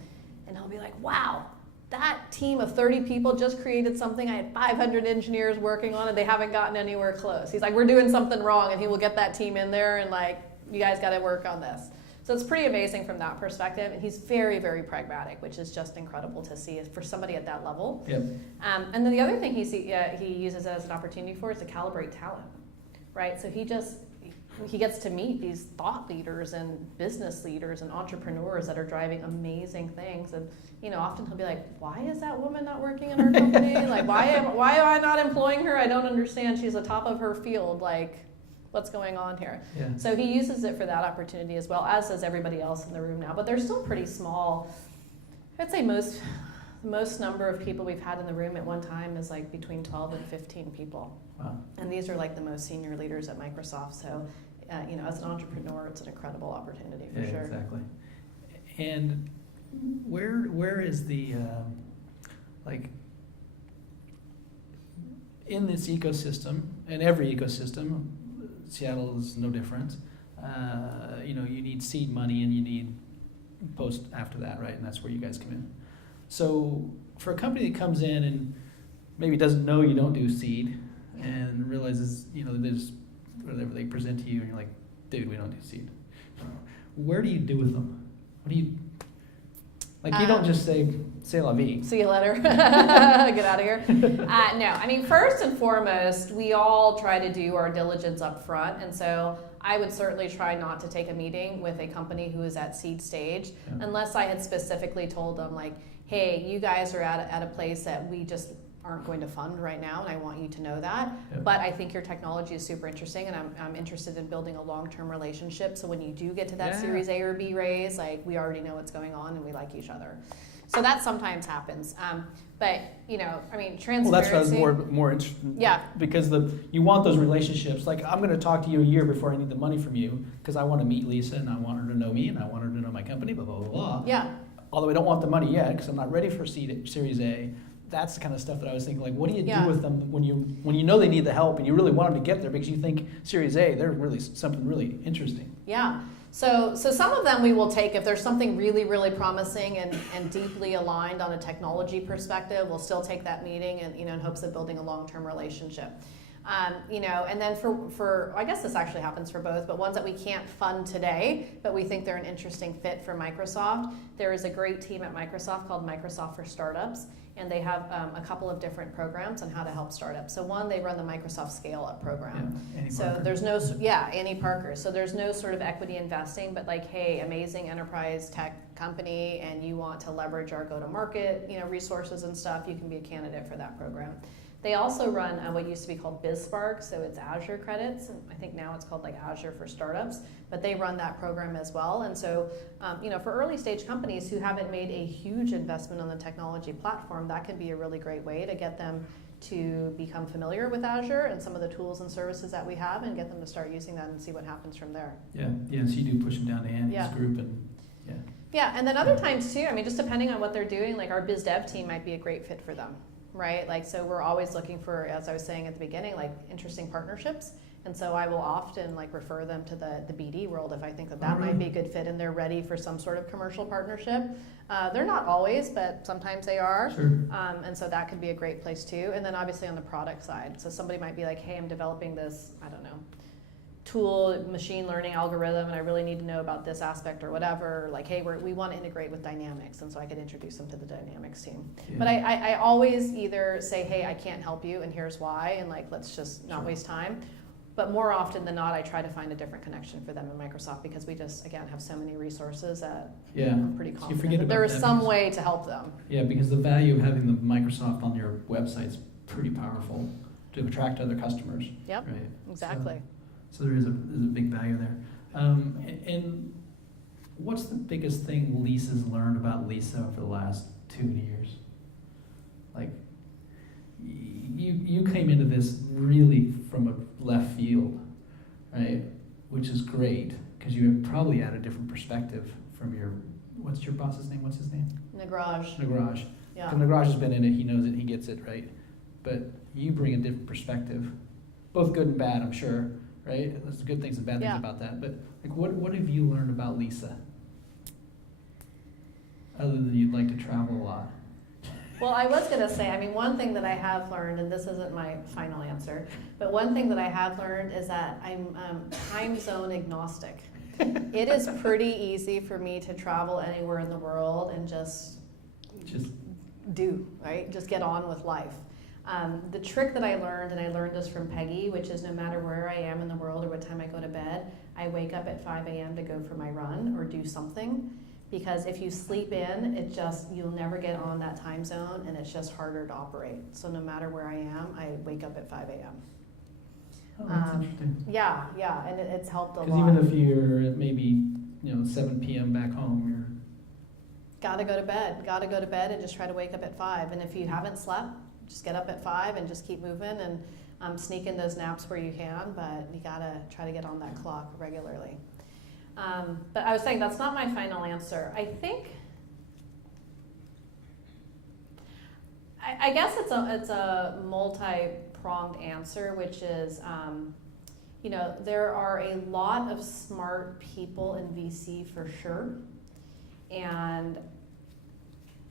And he'll be like, wow, that team of 30 people just created something. I had 500 engineers working on it. They haven't gotten anywhere close. He's like, we're doing something wrong. And he will get that team in there and like, you guys got to work on this. So it's pretty amazing from that perspective. And he's very, very pragmatic, which is just incredible to see for somebody at that level. Yep. And then the other thing he uses as an opportunity for is to calibrate talent, right? So he gets to meet these thought leaders and business leaders and entrepreneurs that are driving amazing things. And, often he'll be like, why is that woman not working in our company? Like, why am I not employing her? I don't understand. She's the top of her field. Like, what's going on here? Yeah. So he uses it for that opportunity as well, as does everybody else in the room now. But they're still pretty small. I'd say most number of people we've had in the room at one time is like between 12 and 15 people. Wow. And these are like the most senior leaders at Microsoft. So, as an entrepreneur, it's an incredible opportunity for sure. Exactly. And where is the, in this ecosystem, and every ecosystem, Seattle is no different, you need seed money and you need post after that, right? And that's where you guys come in. So for a company that comes in and maybe doesn't know you don't do seed and realizes, there's whatever they present to you and you're like, dude, we don't do seed. Where do you do with them? What do you, you don't just say, c'est la vie. See you later. Get out of here. No, I mean, first and foremost, we all try to do our diligence up front. And so I would certainly try not to take a meeting with a company who is at seed stage unless I had specifically told them, like, hey, you guys are at a place that we just aren't going to fund right now, and I want you to know that. Yep. But I think your technology is super interesting, and I'm interested in building a long-term relationship. So when you do get to that Series A or B raise, like, we already know what's going on and we like each other. So that sometimes happens. But transparency. Well, that's what I was more interested in. Yeah. Because you want those relationships. Like, I'm going to talk to you a year before I need the money from you because I want to meet Lisa and I want her to know me and I want her to know my company, blah, blah, blah, blah. Yeah. Although I don't want the money yet because I'm not ready for Series A. that's the kind of stuff that I was thinking, like, what do you Yeah. do with them when you know they need the help and you really want them to get there because you think Series A, they're really something really interesting. Yeah. So some of them we will take if there's something really, really promising and deeply aligned on a technology perspective. We'll still take that meeting and in hopes of building a long-term relationship. And then for I guess this actually happens for both, but ones that we can't fund today, but we think they're an interesting fit for Microsoft. There is a great team at Microsoft called Microsoft for Startups, and they have a couple of different programs on how to help startups. So one, they run the Microsoft Scale Up program. Yeah, Annie So Parker. there's no, Annie Parker. So there's no sort of equity investing, but like, hey, amazing enterprise tech company, and you want to leverage our go-to-market, resources and stuff, you can be a candidate for that program. They also run what used to be called BizSpark, so it's Azure credits, and I think now it's called like Azure for Startups, but they run that program as well. And so, for early stage companies who haven't made a huge investment on the technology platform, that can be a really great way to get them to become familiar with Azure and some of the tools and services that we have, and get them to start using that and see what happens from there. Yeah, so you do push them down to Annie's Yeah. group, and Yeah, and then other times too, just depending on what they're doing, like our biz dev team might be a great fit for them, right? Like, so we're always looking for, as I was saying at the beginning, like interesting partnerships. And so I will often like refer them to the BD world if I think that might be a good fit and they're ready for some sort of commercial partnership. They're not always, but sometimes they are. Sure. And so that could be a great place too. And then obviously on the product side, so somebody might be like, hey, I'm developing this, I don't know, tool, machine learning algorithm, and I really need to know about this aspect or whatever. Like, hey, we want to integrate with Dynamics, and so I could introduce them to the Dynamics team. Yeah. But I always either say, hey, I can't help you, and here's why, and like, let's just not Sure. waste time. But more often than not, I try to find a different connection for them in Microsoft because we just, again, have so many resources that I'm pretty So you confident forget that there about is that some because- way to help them. Yeah, because the value of having the Microsoft on your website is pretty powerful to attract other customers. Yep, Right. exactly. So there's a big value there. And what's the biggest thing Lisa's learned about Lisa over the last 2 years? Like, you came into this really from a left field, right? Which is great because you probably had a different perspective from what's your boss's name? What's his name? Nagraj. Nagraj. Yeah. Nagraj has been in it. He knows it. He gets it, right? But you bring a different perspective, both good and bad, I'm sure. Right? There's good things and bad things Yeah. about that. But like, what have you learned about Lisa? Other than you'd like to travel a lot. Well, I was going to say, one thing that I have learned, and this isn't my final answer, but one thing that I have learned is that I'm time zone agnostic. It is pretty easy for me to travel anywhere in the world and just do, right? Just get on with life. The trick that I learned, and I learned this from Peggy, which is no matter where I am in the world or what time I go to bed, I wake up at 5 a.m. to go for my run or do something. Because if you sleep in, you'll never get on that time zone, and it's just harder to operate. So no matter where I am, I wake up at 5 a.m. Oh, that's interesting. Yeah, and it's helped a lot. Because even if you're at maybe 7 p.m. back home, you're Gotta go to bed and just try to wake up at 5. And if you haven't slept, just get up at 5 and just keep moving and sneak in those naps where you can, but you gotta try to get on that clock regularly. But I was saying that's not my final answer. I think, I guess it's a multi-pronged answer, which is, there are a lot of smart people in VC for sure, and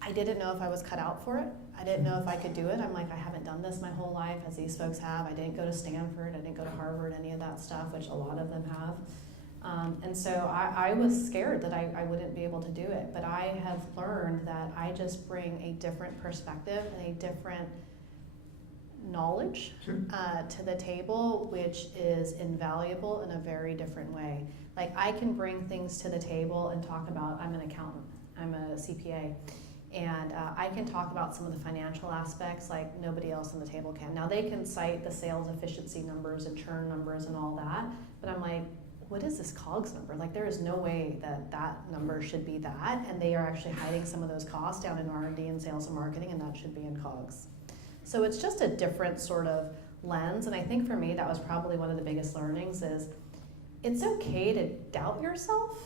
I didn't know if I was cut out for it. I didn't know if I could do it. I'm like, I haven't done this my whole life as these folks have. I didn't go to Stanford. I didn't go to Harvard, any of that stuff, which a lot of them have. And so I was scared that I wouldn't be able to do it. But I have learned that I just bring a different perspective and a different knowledge to the table, which is invaluable in a very different way. Like, I can bring things to the table and talk about, I'm an accountant, I'm a CPA, and I can talk about some of the financial aspects like nobody else on the table can. Now, they can cite the sales efficiency numbers and churn numbers and all that, but I'm like, what is this COGS number? Like, there is no way that number should be that, and they are actually hiding some of those costs down in R&D and sales and marketing, and that should be in COGS. So it's just a different sort of lens, and I think for me that was probably one of the biggest learnings is it's okay to doubt yourself,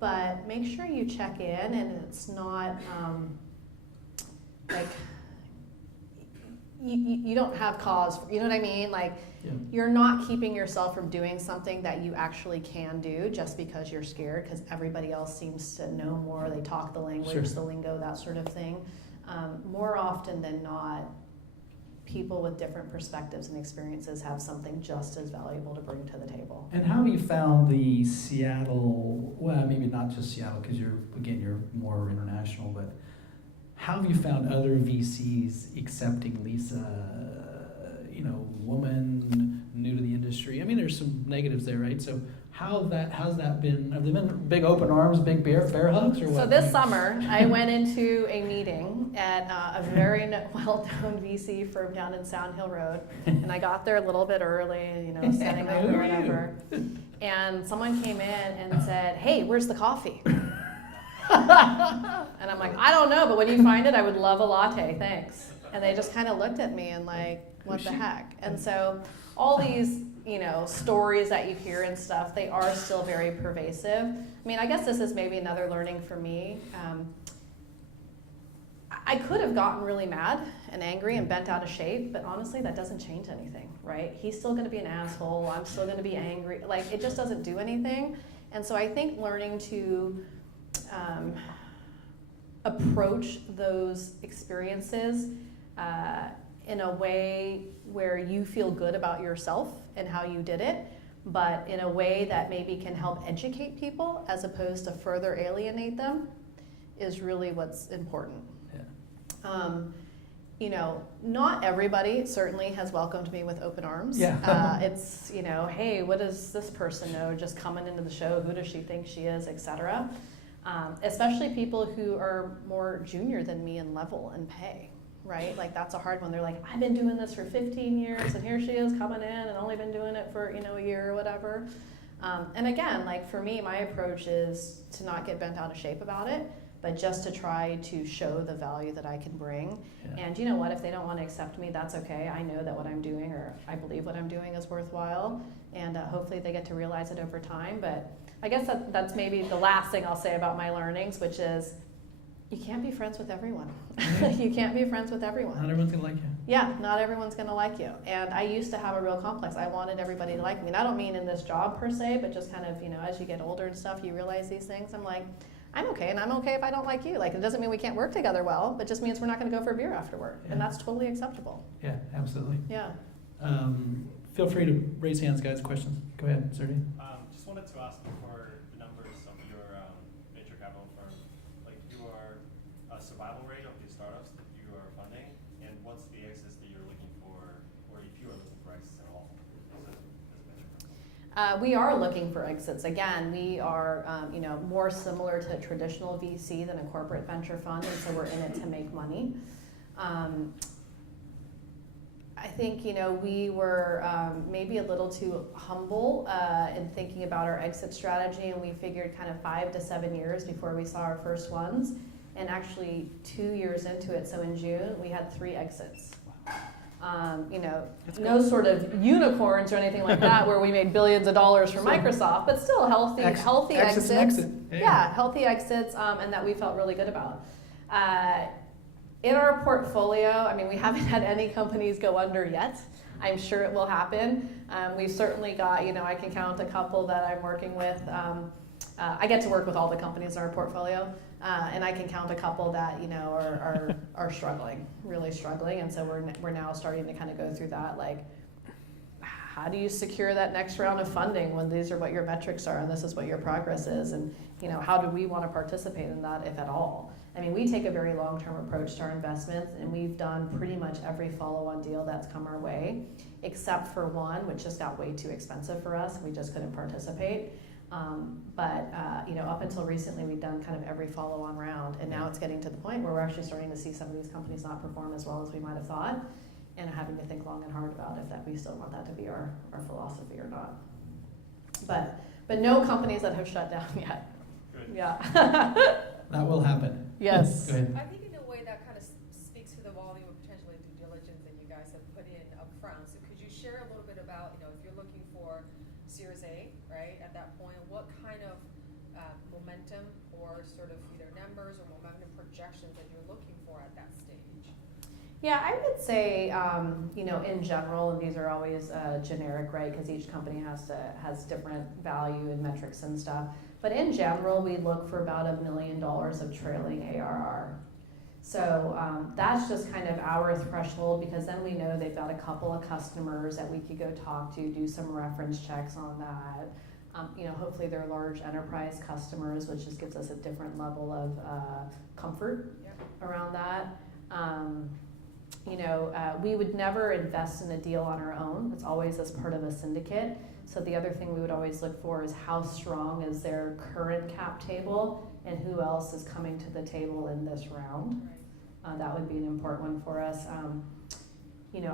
but make sure you check in, and it's not like you don't have cause, you know what I mean? Like, Yeah. you're not keeping yourself from doing something that you actually can do just because you're scared, because everybody else seems to know more, they talk the language, Sure. the lingo, that sort of thing. More often than not, people with different perspectives and experiences have something just as valuable to bring to the table. And how have you found the Seattle, well, maybe not just Seattle, because you're more international, but how have you found other VCs accepting Lisa, woman, new to the industry? I mean, there's some negatives there, right? So how's that been? Have they been big open arms, big bear hugs, or what? So this summer, I went into a meeting at a very well-known VC firm down in Sound Hill Road, and I got there a little bit early, setting up or whatever. And someone came in and said, "Hey, where's the coffee?" And I'm like, "I don't know, but when you find it, I would love a latte, thanks." And they just kind of looked at me and like, what the heck? And so all these, stories that you hear and stuff, they are still very pervasive. I mean, I guess this is maybe another learning for me. I could have gotten really mad and angry and bent out of shape, but honestly, that doesn't change anything, right? He's still going to be an asshole. I'm still going to be angry. Like, it just doesn't do anything. And so I think learning to approach those experiences in a way where you feel good about yourself and how you did it, but in a way that maybe can help educate people as opposed to further alienate them, is really what's important. Yeah. Not everybody certainly has welcomed me with open arms. Yeah. It's, hey, what does this person know just coming into the show? Who does she think she is, etc. Especially people who are more junior than me in level and pay, right? Like, that's a hard one. They're like, I've been doing this for 15 years, and here she is coming in and only been doing it for, a year or whatever. And again, like, for me, my approach is to not get bent out of shape about it, but just to try to show the value that I can bring. Yeah. And you know what, if they don't want to accept me, that's okay. I know that what I'm doing, or I believe what I'm doing, is worthwhile, and hopefully they get to realize it over time. But I guess that's maybe the last thing I'll say about my learnings, which is you can't be friends with everyone. You can't be friends with everyone. Not everyone's gonna like you. Yeah, not everyone's gonna like you. And I used to have a real complex. I wanted everybody to like me. And I don't mean in this job per se, but just kind of, as you get older and stuff, you realize these things. I'm like, I'm okay, and I'm okay if I don't like you. Like, it doesn't mean we can't work together well, but just means we're not gonna go for a beer afterward. Yeah. And that's totally acceptable. Yeah, absolutely. Yeah. Feel free to raise hands, guys. Questions? Go ahead, Sergey. Just wanted to ask for the numbers of your venture capital firm. Like, your survival rate of the startups that you are funding, and what's the exits that you're looking for, or if you are looking for exits at all as a venture firm? We are looking for exits. Again, we are more similar to a traditional VC than a corporate venture fund, and so we're in it to make money. I think we were maybe a little too humble in thinking about our exit strategy, and we figured kind of 5 to 7 years before we saw our first ones. And actually 2 years into it, so in June, we had 3 exits. No sort of unicorns or anything like that where we made billions of dollars from Microsoft, but still healthy exits. Yeah, healthy exits, and that we felt really good about. In our portfolio, I mean, we haven't had any companies go under yet. I'm sure it will happen. We've certainly got, I can count a couple that I'm working with. I get to work with all the companies in our portfolio, and I can count a couple that are struggling, really struggling. And so we're now starting to kind of go through that, like, how do you secure that next round of funding when these are what your metrics are and this is what your progress is, and how do we want to participate in that, if at all? I mean, we take a very long-term approach to our investments, and we've done pretty much every follow-on deal that's come our way, except for one, which just got way too expensive for us. We just couldn't participate. But up until recently, we've done kind of every follow-on round, and now it's getting to the point where we're actually starting to see some of these companies not perform as well as we might have thought, and having to think long and hard about if that we still want that to be our philosophy or not. But no companies that have shut down yet. Good. Yeah. That will happen. Yes. Go ahead. I think in a way that kind of speaks to the volume of potentially due diligence that you guys have put in up front. So could you share a little bit about, if you're looking for Series A, right, at that point, what kind of momentum or sort of either numbers or momentum projections that you're looking for at that stage? Yeah, I would say, in general, and these are always generic, right? Because each company has different value and metrics and stuff. But in general, we look for about $1 million of trailing ARR. So that's just kind of our threshold, because then we know they've got a couple of customers that we could go talk to, do some reference checks on that. Hopefully they're large enterprise customers, which just gives us a different level of comfort around that. We would never invest in a deal on our own. It's always as part of a syndicate. So the other thing we would always look for is how strong is their current cap table and who else is coming to the table in this round. That would be an important one for us.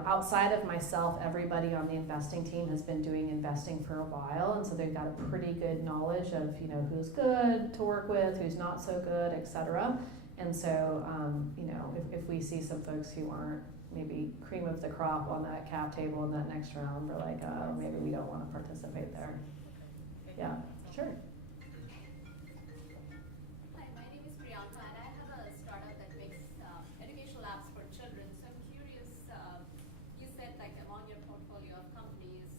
Outside of myself, everybody on the investing team has been doing investing for a while, and so they've got a pretty good knowledge of who's good to work with, who's not so good, etc. And so, if we see some folks who aren't maybe cream of the crop on that cap table in that next round, we're like, maybe we don't want to participate there. Yeah, sure. Hi, my name is Priyanka, and I have a startup that makes educational apps for children. So I'm curious, you said like among your portfolio of companies,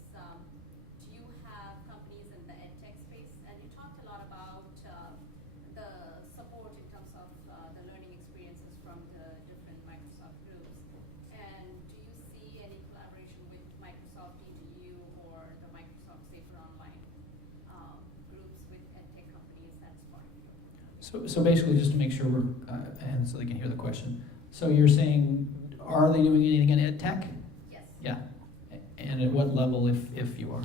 do you have companies in the ed tech space? And you talked a lot about the support in terms of the learning experiences from the different Microsoft groups. And do you see any collaboration with Microsoft DTU or the Microsoft Safer Online groups with ed tech companies that's part of your? So basically, just to make sure and so they can hear the question. So you're saying, are they doing anything in ed tech? Yes. Yeah. And at what level, if you are?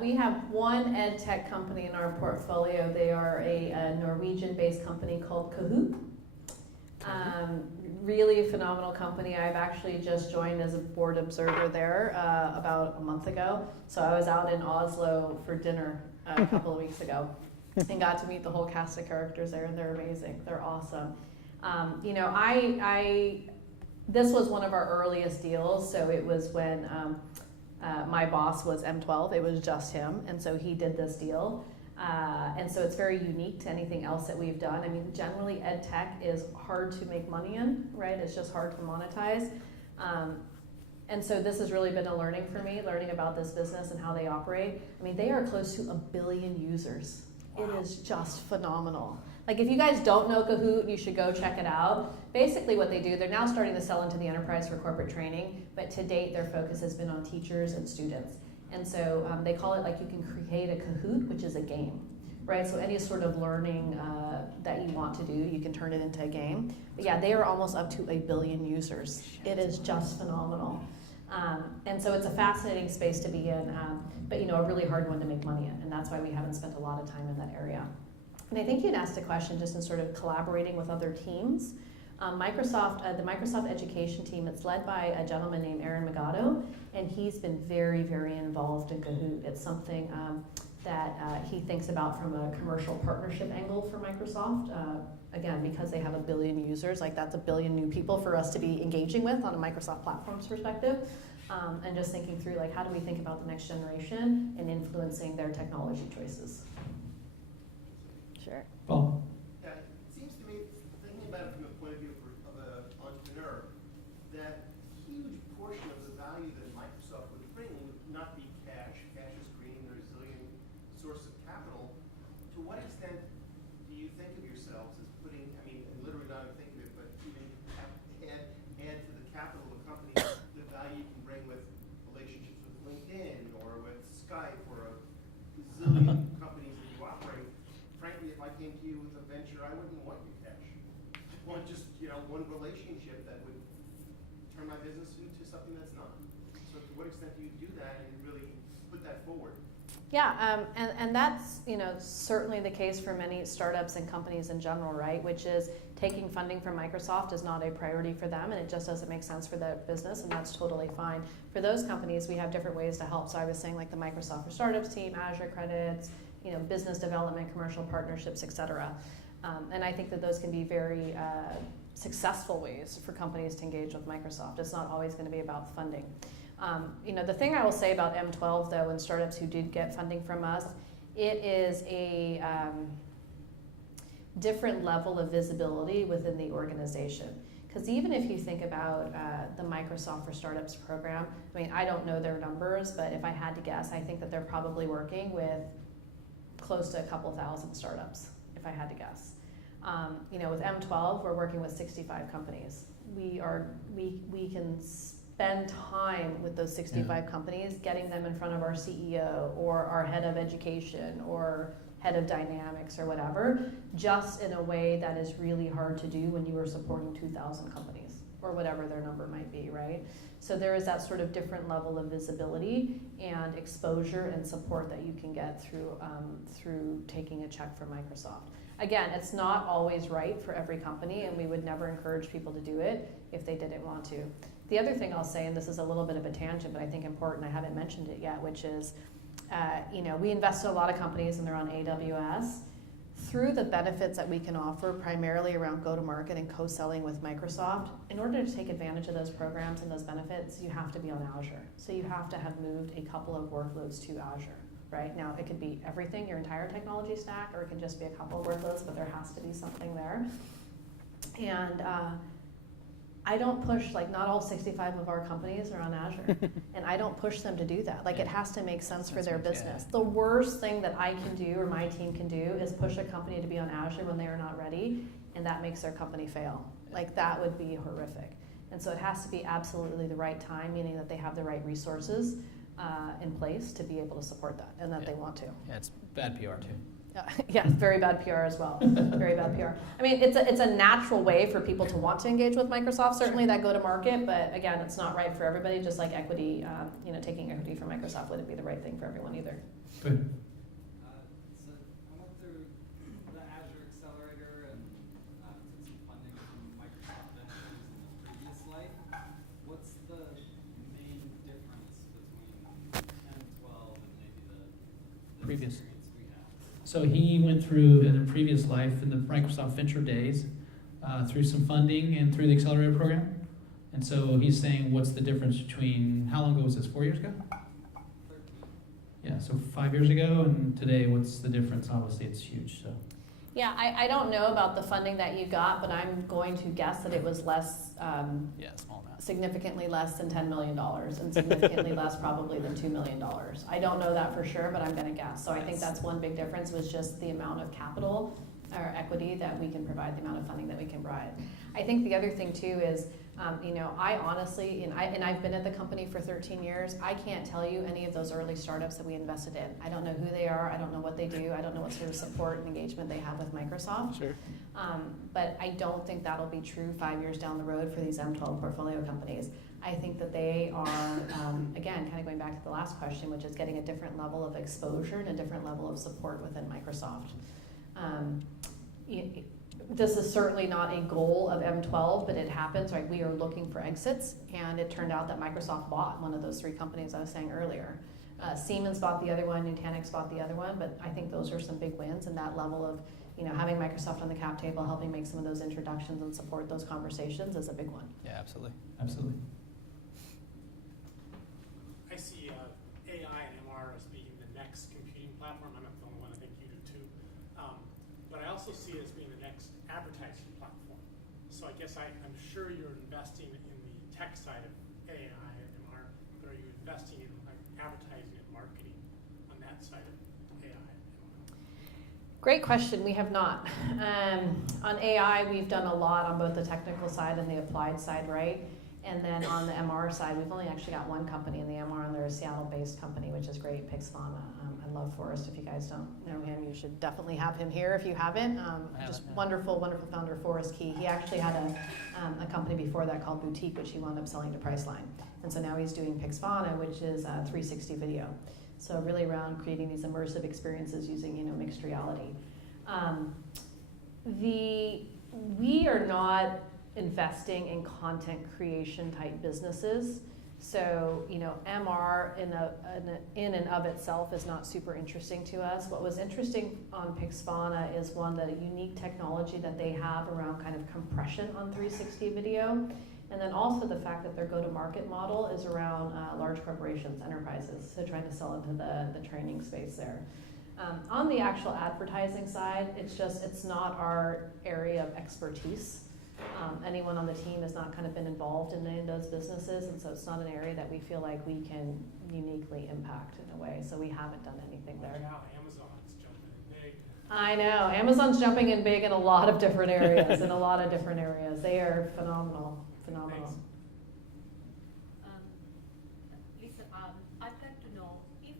We have one ed tech company in our portfolio. They are a Norwegian-based company called Kahoot. Really phenomenal company. I've actually just joined as a board observer there about a month ago. So I was out in Oslo for dinner a couple of weeks ago and got to meet the whole cast of characters there, and they're amazing. They're awesome. This was one of our earliest deals, so it was when my boss was M12. It was just him, and so he did this deal. And so it's very unique to anything else that we've done. I mean, generally ed tech is hard to make money in, right? It's just hard to monetize. And so this has really been a learning for me, learning about this business and how they operate. I mean, they are close to 1 billion users. Wow. It is just phenomenal. Like, if you guys don't know Kahoot, you should go check it out. Basically what they do, they're now starting to sell into the enterprise for corporate training, but to date their focus has been on teachers and students. And so they call it, like, you can create a Kahoot, which is a game, right? So any sort of learning that you want to do, you can turn it into a game. But yeah, they are almost up to 1 billion users. It is just phenomenal. And so it's a fascinating space to be in, but a really hard one to make money in, and that's why we haven't spent a lot of time in that area. And I think you'd asked a question just in sort of collaborating with other teams. The Microsoft education team, it's led by a gentleman named Aaron Magato, and he's been very, very involved in Kahoot. It's something that he thinks about from a commercial partnership angle for Microsoft. Again, because they have 1 billion users, like that's 1 billion new people for us to be engaging with on a Microsoft platforms perspective. And just thinking through, like, how do we think about the next generation and influencing their technology choices? Sure. Paul? Yeah, it seems to me, thinking about it from the point of view of an entrepreneur, that huge portion of the value that Microsoft would bring would not be cash. Cash is green, a resilient source of capital. To what extent do you think of yourselves as putting, I mean, and literally not think of it, but even add to the capital of a company the value you can bring with relationships with LinkedIn or with Skype or a zillion companies that you operate? Frankly, if I came to you with a venture, I wouldn't want your cash. I want just, one relationship that would turn my business into something that's not. So to what extent do you do that and really put that forward? Yeah, and that's certainly the case for many startups and companies in general, right? Which is taking funding from Microsoft is not a priority for them, and it just doesn't make sense for their business, and that's totally fine. For those companies, we have different ways to help. So I was saying, like, the Microsoft for Startups team, Azure credits, business development, commercial partnerships, etc. And I think that those can be very successful ways for companies to engage with Microsoft. It's not always going to be about funding. The thing I will say about M12, though, and startups who did get funding from us, it is a different level of visibility within the organization. Because even if you think about the Microsoft for Startups program, I mean, I don't know their numbers, but if I had to guess, I think that they're probably working with close to a couple thousand startups, if I had to guess. With M12, we're working with 65 companies. We can spend time with those 65 companies, getting them in front of our CEO or our head of education or head of dynamics or whatever, just in a way that is really hard to do when you are supporting 2,000 companies or whatever their number might be, right? So there is that sort of different level of visibility and exposure and support that you can get through taking a check from Microsoft. Again, it's not always right for every company, and we would never encourage people to do it if they didn't want to. The other thing I'll say, and this is a little bit of a tangent, but I think important, I haven't mentioned it yet, which is, we invest in a lot of companies and they're on AWS. Through the benefits that we can offer, primarily around go-to-market and co-selling with Microsoft, in order to take advantage of those programs and those benefits, you have to be on Azure. So you have to have moved a couple of workloads to Azure, right? Now, it could be everything, your entire technology stack, or it could just be a couple of workloads, but there has to be something there. And I don't push, not all 65 of our companies are on Azure. And I don't push them to do that. It has to make sense for their business. The worst thing that I can do or my team can do is push a company to be on Azure when they are not ready, and that makes their company fail. That would be horrific. And so it has to be absolutely the right time, meaning that they have the right resources in place to be able to support that, and that they want to. Yeah, it's bad PR too. Yes, very bad PR as well. Very bad PR. I mean, it's a natural way for people to want to engage with Microsoft, certainly that go to market, but again, it's not right for everybody, just like equity, taking equity from Microsoft wouldn't be the right thing for everyone either. Good. So I went through the Azure Accelerator and took some funding from Microsoft Ventures in the previous life. What's the main difference between M12 and maybe the Previous. experience we have? So he went through in a previous life, in the Microsoft Venture days, through some funding and through the Accelerator program. And so he's saying, what's the difference between, how long ago was this, 4 years ago? 13. Yeah, so 5 years ago and today, what's the difference? Obviously, it's huge, so. Yeah, I don't know about the funding that you got, but I'm going to guess that it was less, Small amount. significantly less than $10 million and significantly less probably than $2 million. I don't know that for sure, but I'm going to guess. So I think that's one big difference, was just the amount of capital or equity that we can provide, the amount of funding that we can provide. I think the other thing too is, I honestly, and I've been at the company for 13 years, I can't tell you any of those early startups that we invested in. I don't know who they are, I don't know what they do, I don't know what sort of support and engagement they have with Microsoft. Sure. But I don't think that'll be true 5 years down the road for these M12 portfolio companies. I think that they are, again, kind of going back to the last question, which is getting a different level of exposure and a different level of support within Microsoft. This is certainly not a goal of M12, but it happens, right? We are looking for exits, and it turned out that Microsoft bought one of those 3 companies I was saying earlier. Siemens bought the other one, Nutanix bought the other one, but I think those are some big wins, and that level of, having Microsoft on the cap table, helping make some of those introductions and support those conversations is a big one. Yeah, absolutely. Absolutely. I see AI and MR as being the next computing platform. I'm not the only one, I think you do too. But I also see it as being the next advertising platform. So I guess I'm sure you're investing in the tech side of AI and MR, but are you investing in advertising and marketing on that side of AI and MR? Great question. We have not. On AI, we've done a lot on both the technical side and the applied side, right? And then on the MR side, we've only actually got one company in the MR, and they're a Seattle-based company, which is great, Pixvana. I love Forrest. If you guys don't know him, you should definitely have him here if you haven't. Just wonderful, wonderful founder, Forrest Key. He actually had a company before that called Boutique, which he wound up selling to Priceline. And so now he's doing Pixvana, which is 360 video. So really around creating these immersive experiences using, mixed reality. We are not investing in content creation type businesses. So, MR in and of itself is not super interesting to us. What was interesting on Pixvana is the unique technology that they have around kind of compression on 360 video. And then also the fact that their go-to-market model is around large corporations, enterprises, so trying to sell into the training space there. On the actual advertising side, it's not our area of expertise. Anyone on the team has not kind of been involved in any of those businesses, and so it's not an area that we feel like we can uniquely impact in a way. So we haven't done anything there. Watch out, Amazon's jumping in big. I know. Amazon's jumping in big in a lot of different areas, They are phenomenal. Thanks. Lisa, I'd like to know if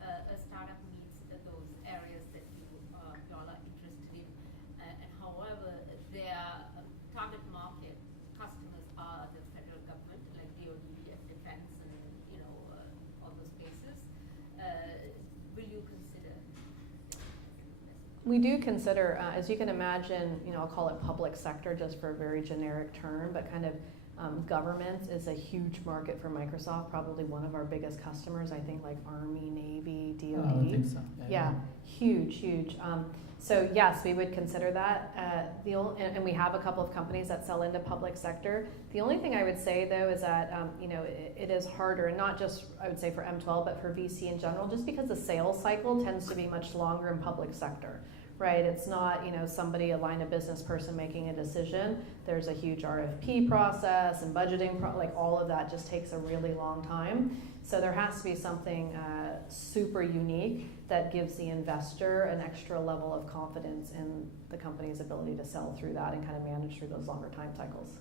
a startup meets those areas that you all are interested in, and however their target market customers are the federal government, like DoD, defense, and all those spaces. Will you consider? We do consider, as you can imagine, I'll call it public sector just for a very generic term, but kind of government is a huge market for Microsoft, probably one of our biggest customers, I think like Army, Navy, DoD. I would think so. Yeah, huge. So yes, we would consider that. And we have a couple of companies that sell into public sector. The only thing I would say though is that it is harder, and not just I would say for M12, but for VC in general, just because the sales cycle tends to be much longer in public sector. Right, it's not somebody, a line of business person making a decision. There's a huge RFP process and budgeting, like all of that just takes a really long time. So there has to be something super unique that gives the investor an extra level of confidence in the company's ability to sell through that and kind of manage through those longer time cycles.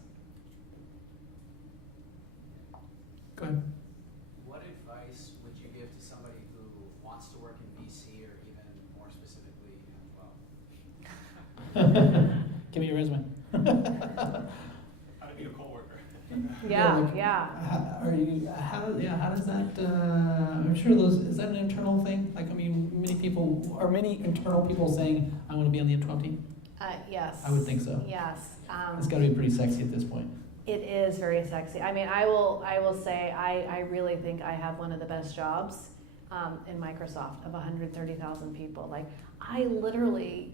Go ahead. What advice would you give to somebody who wants to work in VC or even more specifically M12? Give me your resume. How to be a coworker. Yeah. How does that, I'm sure is that an internal thing? Like, I mean, many internal people saying, I want to be on the M12 team? Yes. I would think so. Yes. It's got to be pretty sexy at this point. It is very sexy. I mean, I will say I really think I have one of the best jobs in Microsoft of 130,000 people. Like, I literally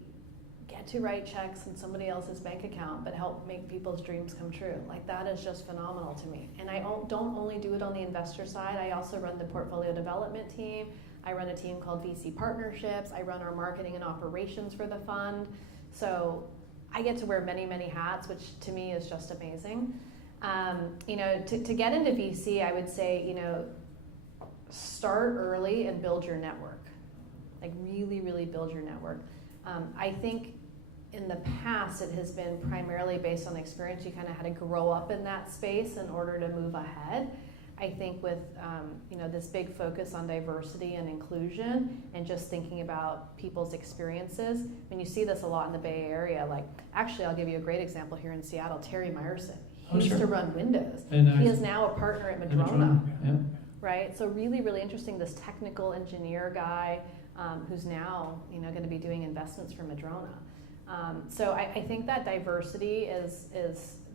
get to write checks in somebody else's bank account, but help make people's dreams come true. Like, that is just phenomenal to me. And I don't only do it on the investor side. I also run the portfolio development team. I run a team called VC Partnerships. I run our marketing and operations for the fund. So I get to wear many, many hats, which to me is just amazing. To get into VC, I would say, start early and build your network. Like, really, really build your network. I think in the past it has been primarily based on experience. You kind of had to grow up in that space in order to move ahead. I think with this big focus on diversity and inclusion and just thinking about people's experiences, you see this a lot in the Bay Area. Like, actually, I'll give you a great example here in Seattle. Terry Myerson. He used to run Windows. He is now a partner at Madrona. Yeah. Right? So really, really interesting. This technical engineer guy who's now going to be doing investments for Madrona. So I think that diversity is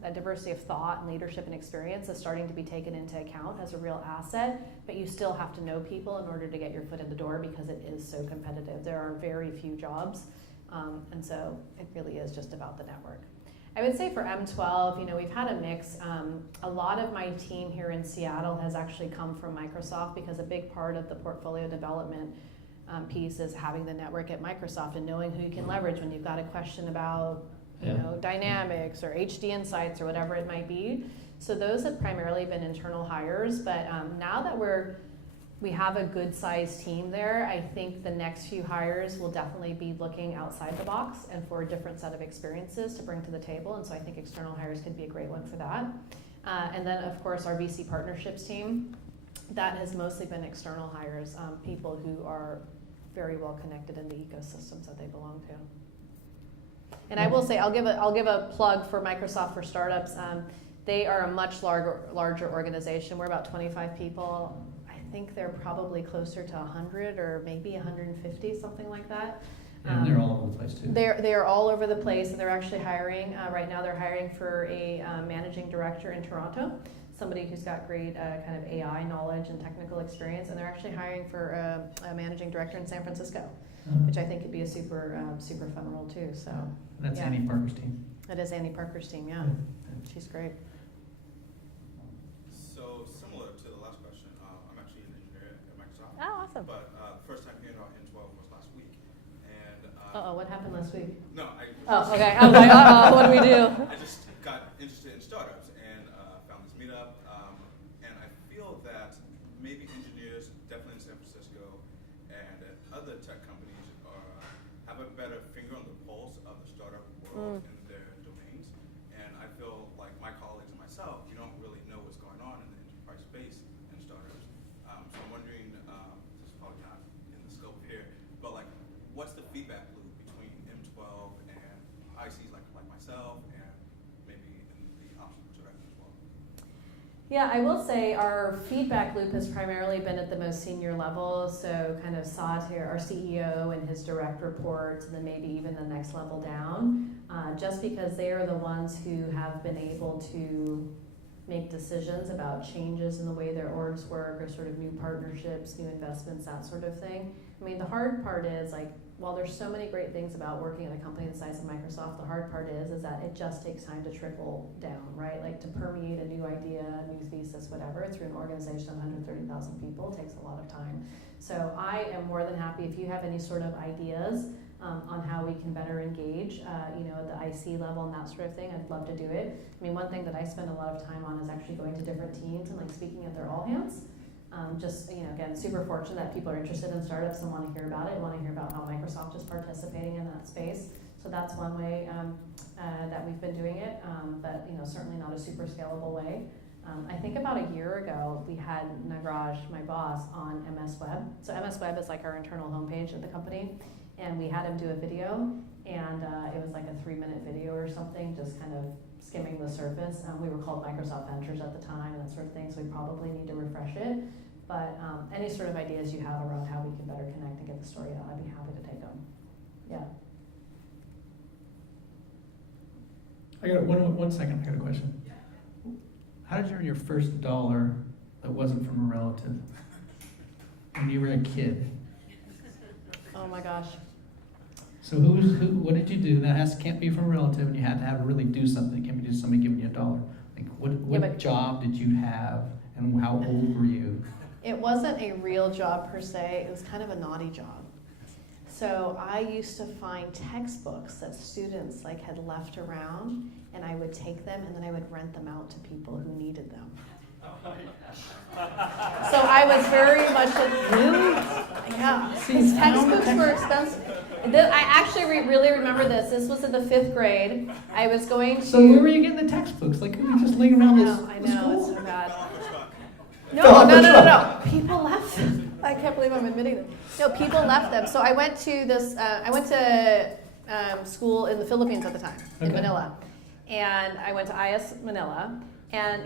that diversity of thought and leadership and experience is starting to be taken into account as a real asset, but you still have to know people in order to get your foot in the door because it is so competitive. There are very few jobs, and so it really is just about the network. I would say for M12, we've had a mix. A lot of my team here in Seattle has actually come from Microsoft because a big part of the portfolio development piece is having the network at Microsoft and knowing who you can leverage when you've got a question about Dynamics or HD Insights or whatever it might be. So those have primarily been internal hires, but now that we have a good sized team there, I think the next few hires will definitely be looking outside the box and for a different set of experiences to bring to the table, and so I think external hires could be a great one for that. And then of course our VC partnerships team, that has mostly been external hires, people who are very well connected in the ecosystems that they belong to. And I will say, I'll give a plug for Microsoft for Startups. They are a much larger organization. We're about 25 people. I think they're probably closer to 100 or maybe 150, something like that. And they're all over the place too. They are all over the place, and they're actually hiring. Right now they're hiring for a managing director in Toronto, somebody who's got great kind of AI knowledge and technical experience, and they're actually hiring for a managing director in San Francisco, which I think could be a super fun role too. So that's Annie Parker's team. It is Annie Parker's team, yeah. She's great. So similar to the last question, I'm actually an engineer at Microsoft. Oh, awesome. But first time hearing about N12 was last week, and What happened last week? no, I. Oh, okay. I was like, what do we do? I just got growth in their domains. And I feel like my colleagues and myself, you don't really know what's going on in the enterprise space and startups. So I'm wondering, this is probably not in the scope here, but like, what's the feedback loop between M12 and ICs like myself, and maybe in the opposite direction as well? Yeah, I will say our feedback loop has primarily been at the most senior level, so kind of Satya, our CEO, and his direct reports, and then maybe even the next level down, just because they are the ones who have been able to make decisions about changes in the way their orgs work, or sort of new partnerships, new investments, that sort of thing. I mean, the hard part is, like, while there's so many great things about working at a company the size of Microsoft, the hard part is that it just takes time to trickle down, right? Like, to permeate a new idea, a new thesis, whatever, through an organization of 130,000 people takes a lot of time. So I am more than happy if you have any sort of ideas on how we can better engage, at the IC level and that sort of thing. I'd love to do it. I mean, one thing that I spend a lot of time on is actually going to different teams and like speaking at their all hands. Again, super fortunate that people are interested in startups and want to hear about it, want to hear about how Microsoft is participating in that space. So that's one way that we've been doing it, but certainly not a super scalable way. I think about a year ago, we had Nagraj, my boss, on MS Web. So MS Web is like our internal homepage of the company, and we had him do a video, and it was like a 3-minute video or something, just kind of skimming the surface. We were called Microsoft Ventures at the time and that sort of thing, so we probably need to refresh it. But any sort of ideas you have around how we can better connect and get the story out, I'd be happy to take them. Yeah. I got one second. I got a question. How did you earn your first dollar that wasn't from a relative when you were a kid? Oh my gosh. So what did you do? That can't be from a relative, and you had to really do something. It can't be just somebody giving you $1. Like what job did you have, and how old were you? It wasn't a real job per se. It was kind of a naughty job. So I used to find textbooks that students had left around, and I would take them and then I would rent them out to people who needed them. So I was very much Really? Yeah, because textbooks were expensive. I actually really remember this. This was in the 5th grade. I was going to. So where were you getting the textbooks? Like, you just laying around I know, it's so bad. Fell off the truck. No. People left them. I can't believe I'm admitting this. No, people left them. So I went to this. I went to school in the Philippines at the time, in Manila, and I went to IS Manila. And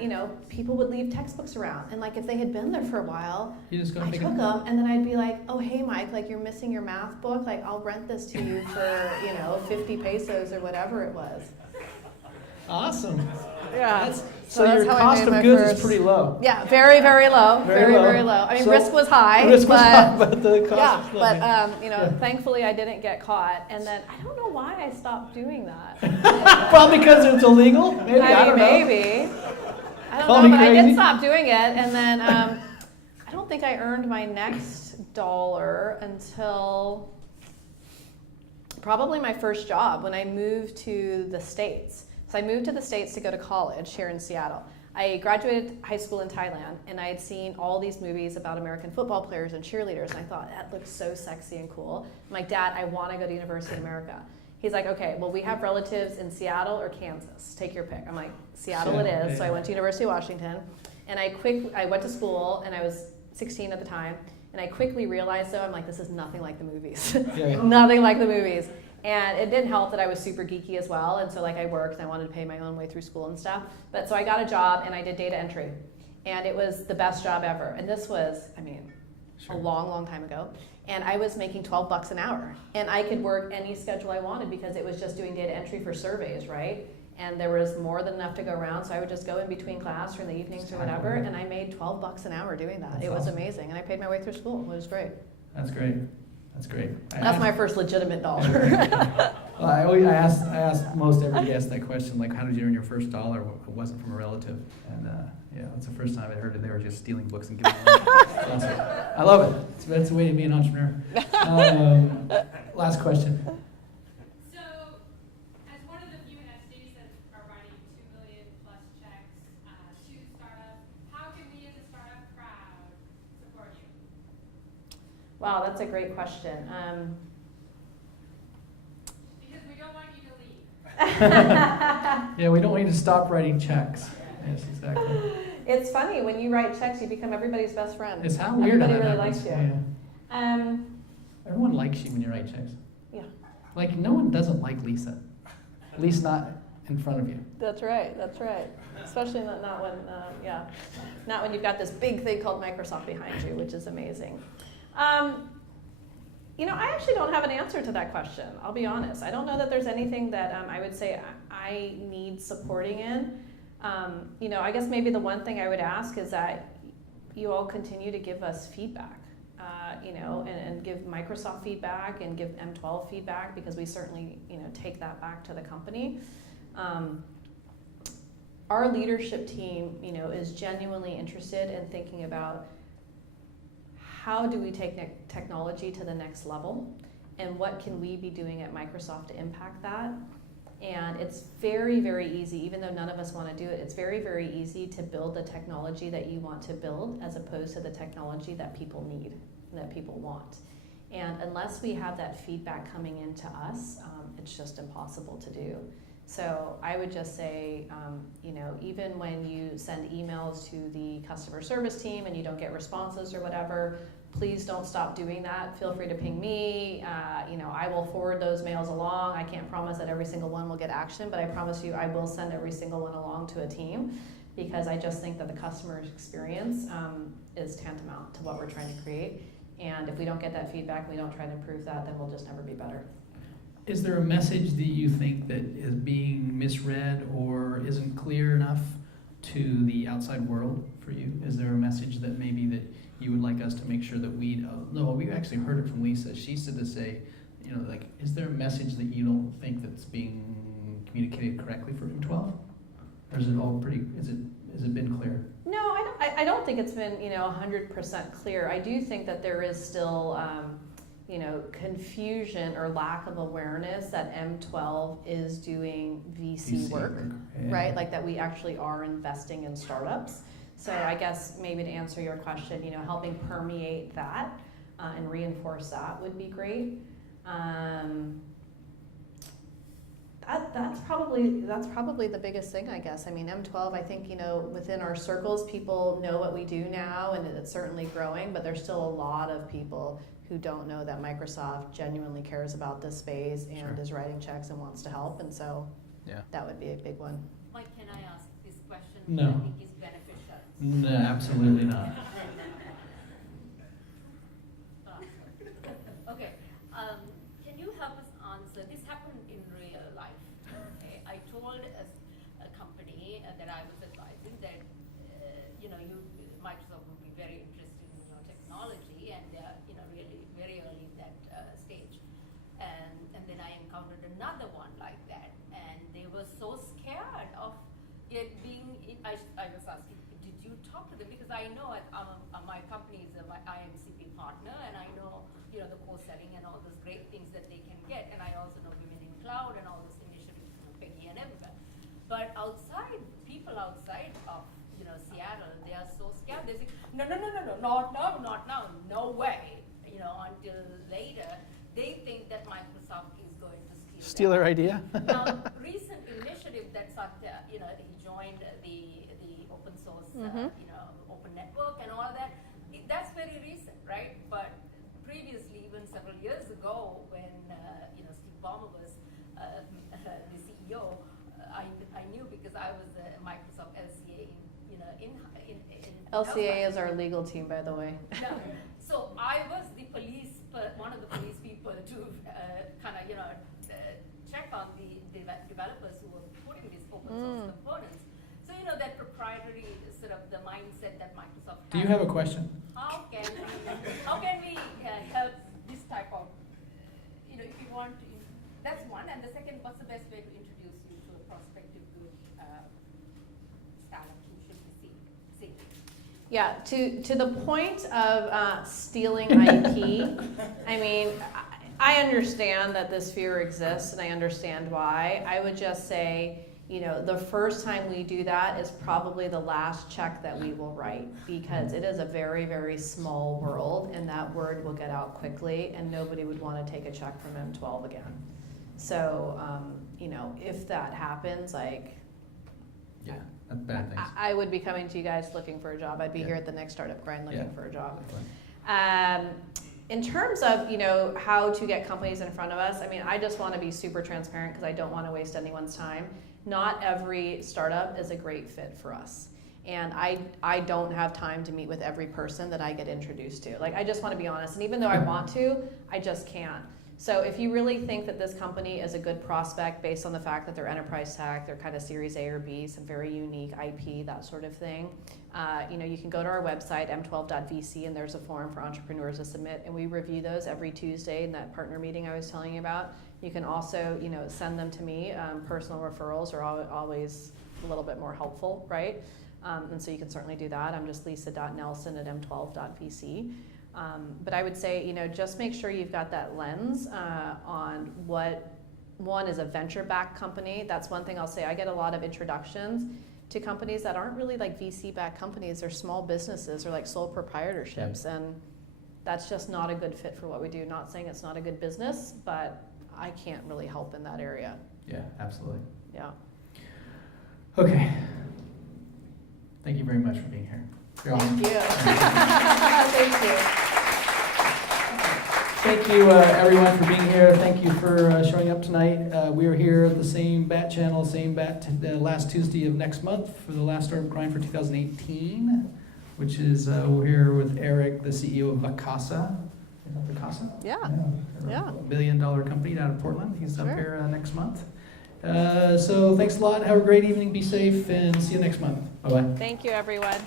people would leave textbooks around, and if they had been there for a while, I took them, and then I'd be like, "Oh, hey, Mike, you're missing your math book. I'll rent this to you for 50 pesos or whatever it was." Awesome. Yeah. So that's your how I cost made of my goods first. is pretty low. Yeah, very, very low. Very low. I mean, risk was high. Risk was high, but the cost. Yeah, but thankfully I didn't get caught, and then I don't know why I stopped doing that. Probably because it's illegal. Maybe I don't know. Maybe. I don't Call know, me but I crazy. did stop doing it, and then I don't think I earned my next dollar until probably my first job when I moved to the States. So I moved to the States to go to college here in Seattle. I graduated high school in Thailand, and I had seen all these movies about American football players and cheerleaders, and I thought, that looks so sexy and cool. I'm like, Dad, I want to go to University of America. He's like, okay, well, we have relatives in Seattle or Kansas. Take your pick. I'm like, Seattle it is. So I went to University of Washington, and I went to school, and I was 16 at the time, and I quickly realized, though, I'm like, this is nothing like the movies. Nothing like the movies. And it didn't help that I was super geeky as well, and so I worked, and I wanted to pay my own way through school and stuff. But so I got a job, and I did data entry, and it was the best job ever. And this was, a long, long time ago. And I was making $12 an hour, and I could work any schedule I wanted because it was just doing data entry for surveys, right? And there was more than enough to go around, so I would just go in between class or in the evenings or whatever, and I made $12 an hour doing that. It was amazing, and I paid my way through school. It was great. That's great. That's great. That's my first legitimate dollar. Well, I asked most every guest that question, how did you earn your first dollar? It wasn't from a relative, and that's the first time I heard it. They were just stealing books and giving them away. I love it. It's a way to be an entrepreneur. Last question. So, as one of the few entities that are writing 2 million plus checks to startups, how can we as a startup crowd support you? Wow, that's a great question. Because we don't want you to leave. Yeah, we don't want you to stop writing checks. Yes, exactly. It's funny, when you write checks, you become everybody's best friend. It's how weird Everybody how that really happens. likes you. Yeah. Everyone likes you when you write checks. Yeah, Like, no one doesn't like Lisa. At least not in front of you. that's right. Especially not when, not when you've got this big thing called Microsoft behind you, which is amazing. I actually don't have an answer to that question. I'll be honest. I don't know that there's anything that I would say I need supporting in. I guess maybe the one thing I would ask is that you all continue to give us feedback, and give Microsoft feedback and give M12 feedback, because we certainly, take that back to the company. Our leadership team, is genuinely interested in thinking about how do we take technology to the next level, and what can we be doing at Microsoft to impact that. And it's very, very easy, even though none of us want to do it, it's very, very easy to build the technology that you want to build as opposed to the technology that people need and that people want. And unless we have that feedback coming into us, it's just impossible to do. So I would just say, even when you send emails to the customer service team and you don't get responses or whatever, please don't stop doing that. Feel free to ping me. I will forward those mails along. I can't promise that every single one will get action, but I promise you I will send every single one along to a team, because I just think that the customer experience is tantamount to what we're trying to create. And if we don't get that feedback, we don't try to improve that, then we'll just never be better. Is there a message that you think that is being misread or isn't clear enough to the outside world for you? Is there a message that maybe that you would like us to make sure that we know? No, we actually heard it from Lisa. She said to say, is there a message that you don't think that's being communicated correctly for M12? Or is it all has it been clear? No, I don't think it's been 100% clear. I do think that there is still confusion or lack of awareness that M12 is doing VC work, yeah. right? Like that we actually are investing in startups. So I guess maybe to answer your question, helping permeate that and reinforce that would be great. That's probably the biggest thing, I guess. I mean, M12, I think, within our circles, people know what we do now, and it's certainly growing, but there's still a lot of people who don't know that Microsoft genuinely cares about this space and is writing checks and wants to help, and so that would be a big one. Mike, can I ask this question? No. I think is beneficial. No, absolutely not. Okay. Can you help us answer? This happened in real life. Okay. I told a company that I was advising that Microsoft would be very interested in your technology, and they're really very early in that stage. And then I encountered another one like that, and they were so scared of it being. I was asking, did you talk to them? Because I know my company is my IMCP partner, and I know the co-selling and all those great things that they can get, and I also know Women in Cloud and all those initiatives from Peggy and everywhere. But people outside of Seattle, they are so scared. They say, no, not now, no way. Until later, they think that Microsoft is going to steal Steal their idea? Now, recent initiative that Satya, he joined the open source, open network and all that. That's very recent, right? But previously, even several years ago, when Steve Ballmer was the CEO, I knew because I was a Microsoft LCA in LCA is our legal team, by the way. Yeah. So I was the one of the police people to kind of check on the developers who were putting these open source components. So that proprietary sort of the mindset that Microsoft has. Do you have a question? How can we help this type of if you want to? That's one, and the second, what's the best way to introduce you to a prospective good startup who should be seeing? Yeah, to the point of stealing IP, I mean, I understand that this fear exists, and I understand why. I would just say, the first time we do that is probably the last check that we will write, because it is a very, very small world, and that word will get out quickly, and nobody would want to take a check from M12 again. So, if that happens, like, Yeah, that's bad things. I would be coming to you guys looking for a job. I'd be Yeah. here at the next startup grind looking Yeah. for a job. Definitely. In terms of, how to get companies in front of us, I mean, I just want to be super transparent because I don't want to waste anyone's time. Not every startup is a great fit for us. And I don't have time to meet with every person that I get introduced to. Like, I just want to be honest. And even though I want to, I just can't. So if you really think that this company is a good prospect based on the fact that they're enterprise tech, they're kind of Series A or B, some very unique IP, that sort of thing, you can go to our website, m12.vc, and there's a form for entrepreneurs to submit, and we review those every Tuesday in that partner meeting I was telling you about. You can also, send them to me. Personal referrals are always a little bit more helpful, right? And so you can certainly do that. I'm just lisa.nelson@m12.vc. But I would say, just make sure you've got that lens on what one is a venture-backed company. That's one thing I'll say. I get a lot of introductions to companies that aren't really like VC-backed companies. They're small businesses or like sole proprietorships, and that's just not a good fit for what we do. Not saying it's not a good business, but I can't really help in that area. Yeah, absolutely. Yeah. Okay. Thank you very much for being here. You're Thank awesome. you. Thank you. Thank you, everyone, for being here. Thank you for showing up tonight. We are here at the same bat channel, same bat the last Tuesday of next month for the last Startup Grind for 2018, which is we're here with Eric, the CEO of Vacasa. Is that Vacasa? Yeah. A $1 billion company down in Portland. He's up Sure. here next month. So thanks a lot. Have a great evening. Be safe, and see you next month. Bye-bye. Thank you, everyone.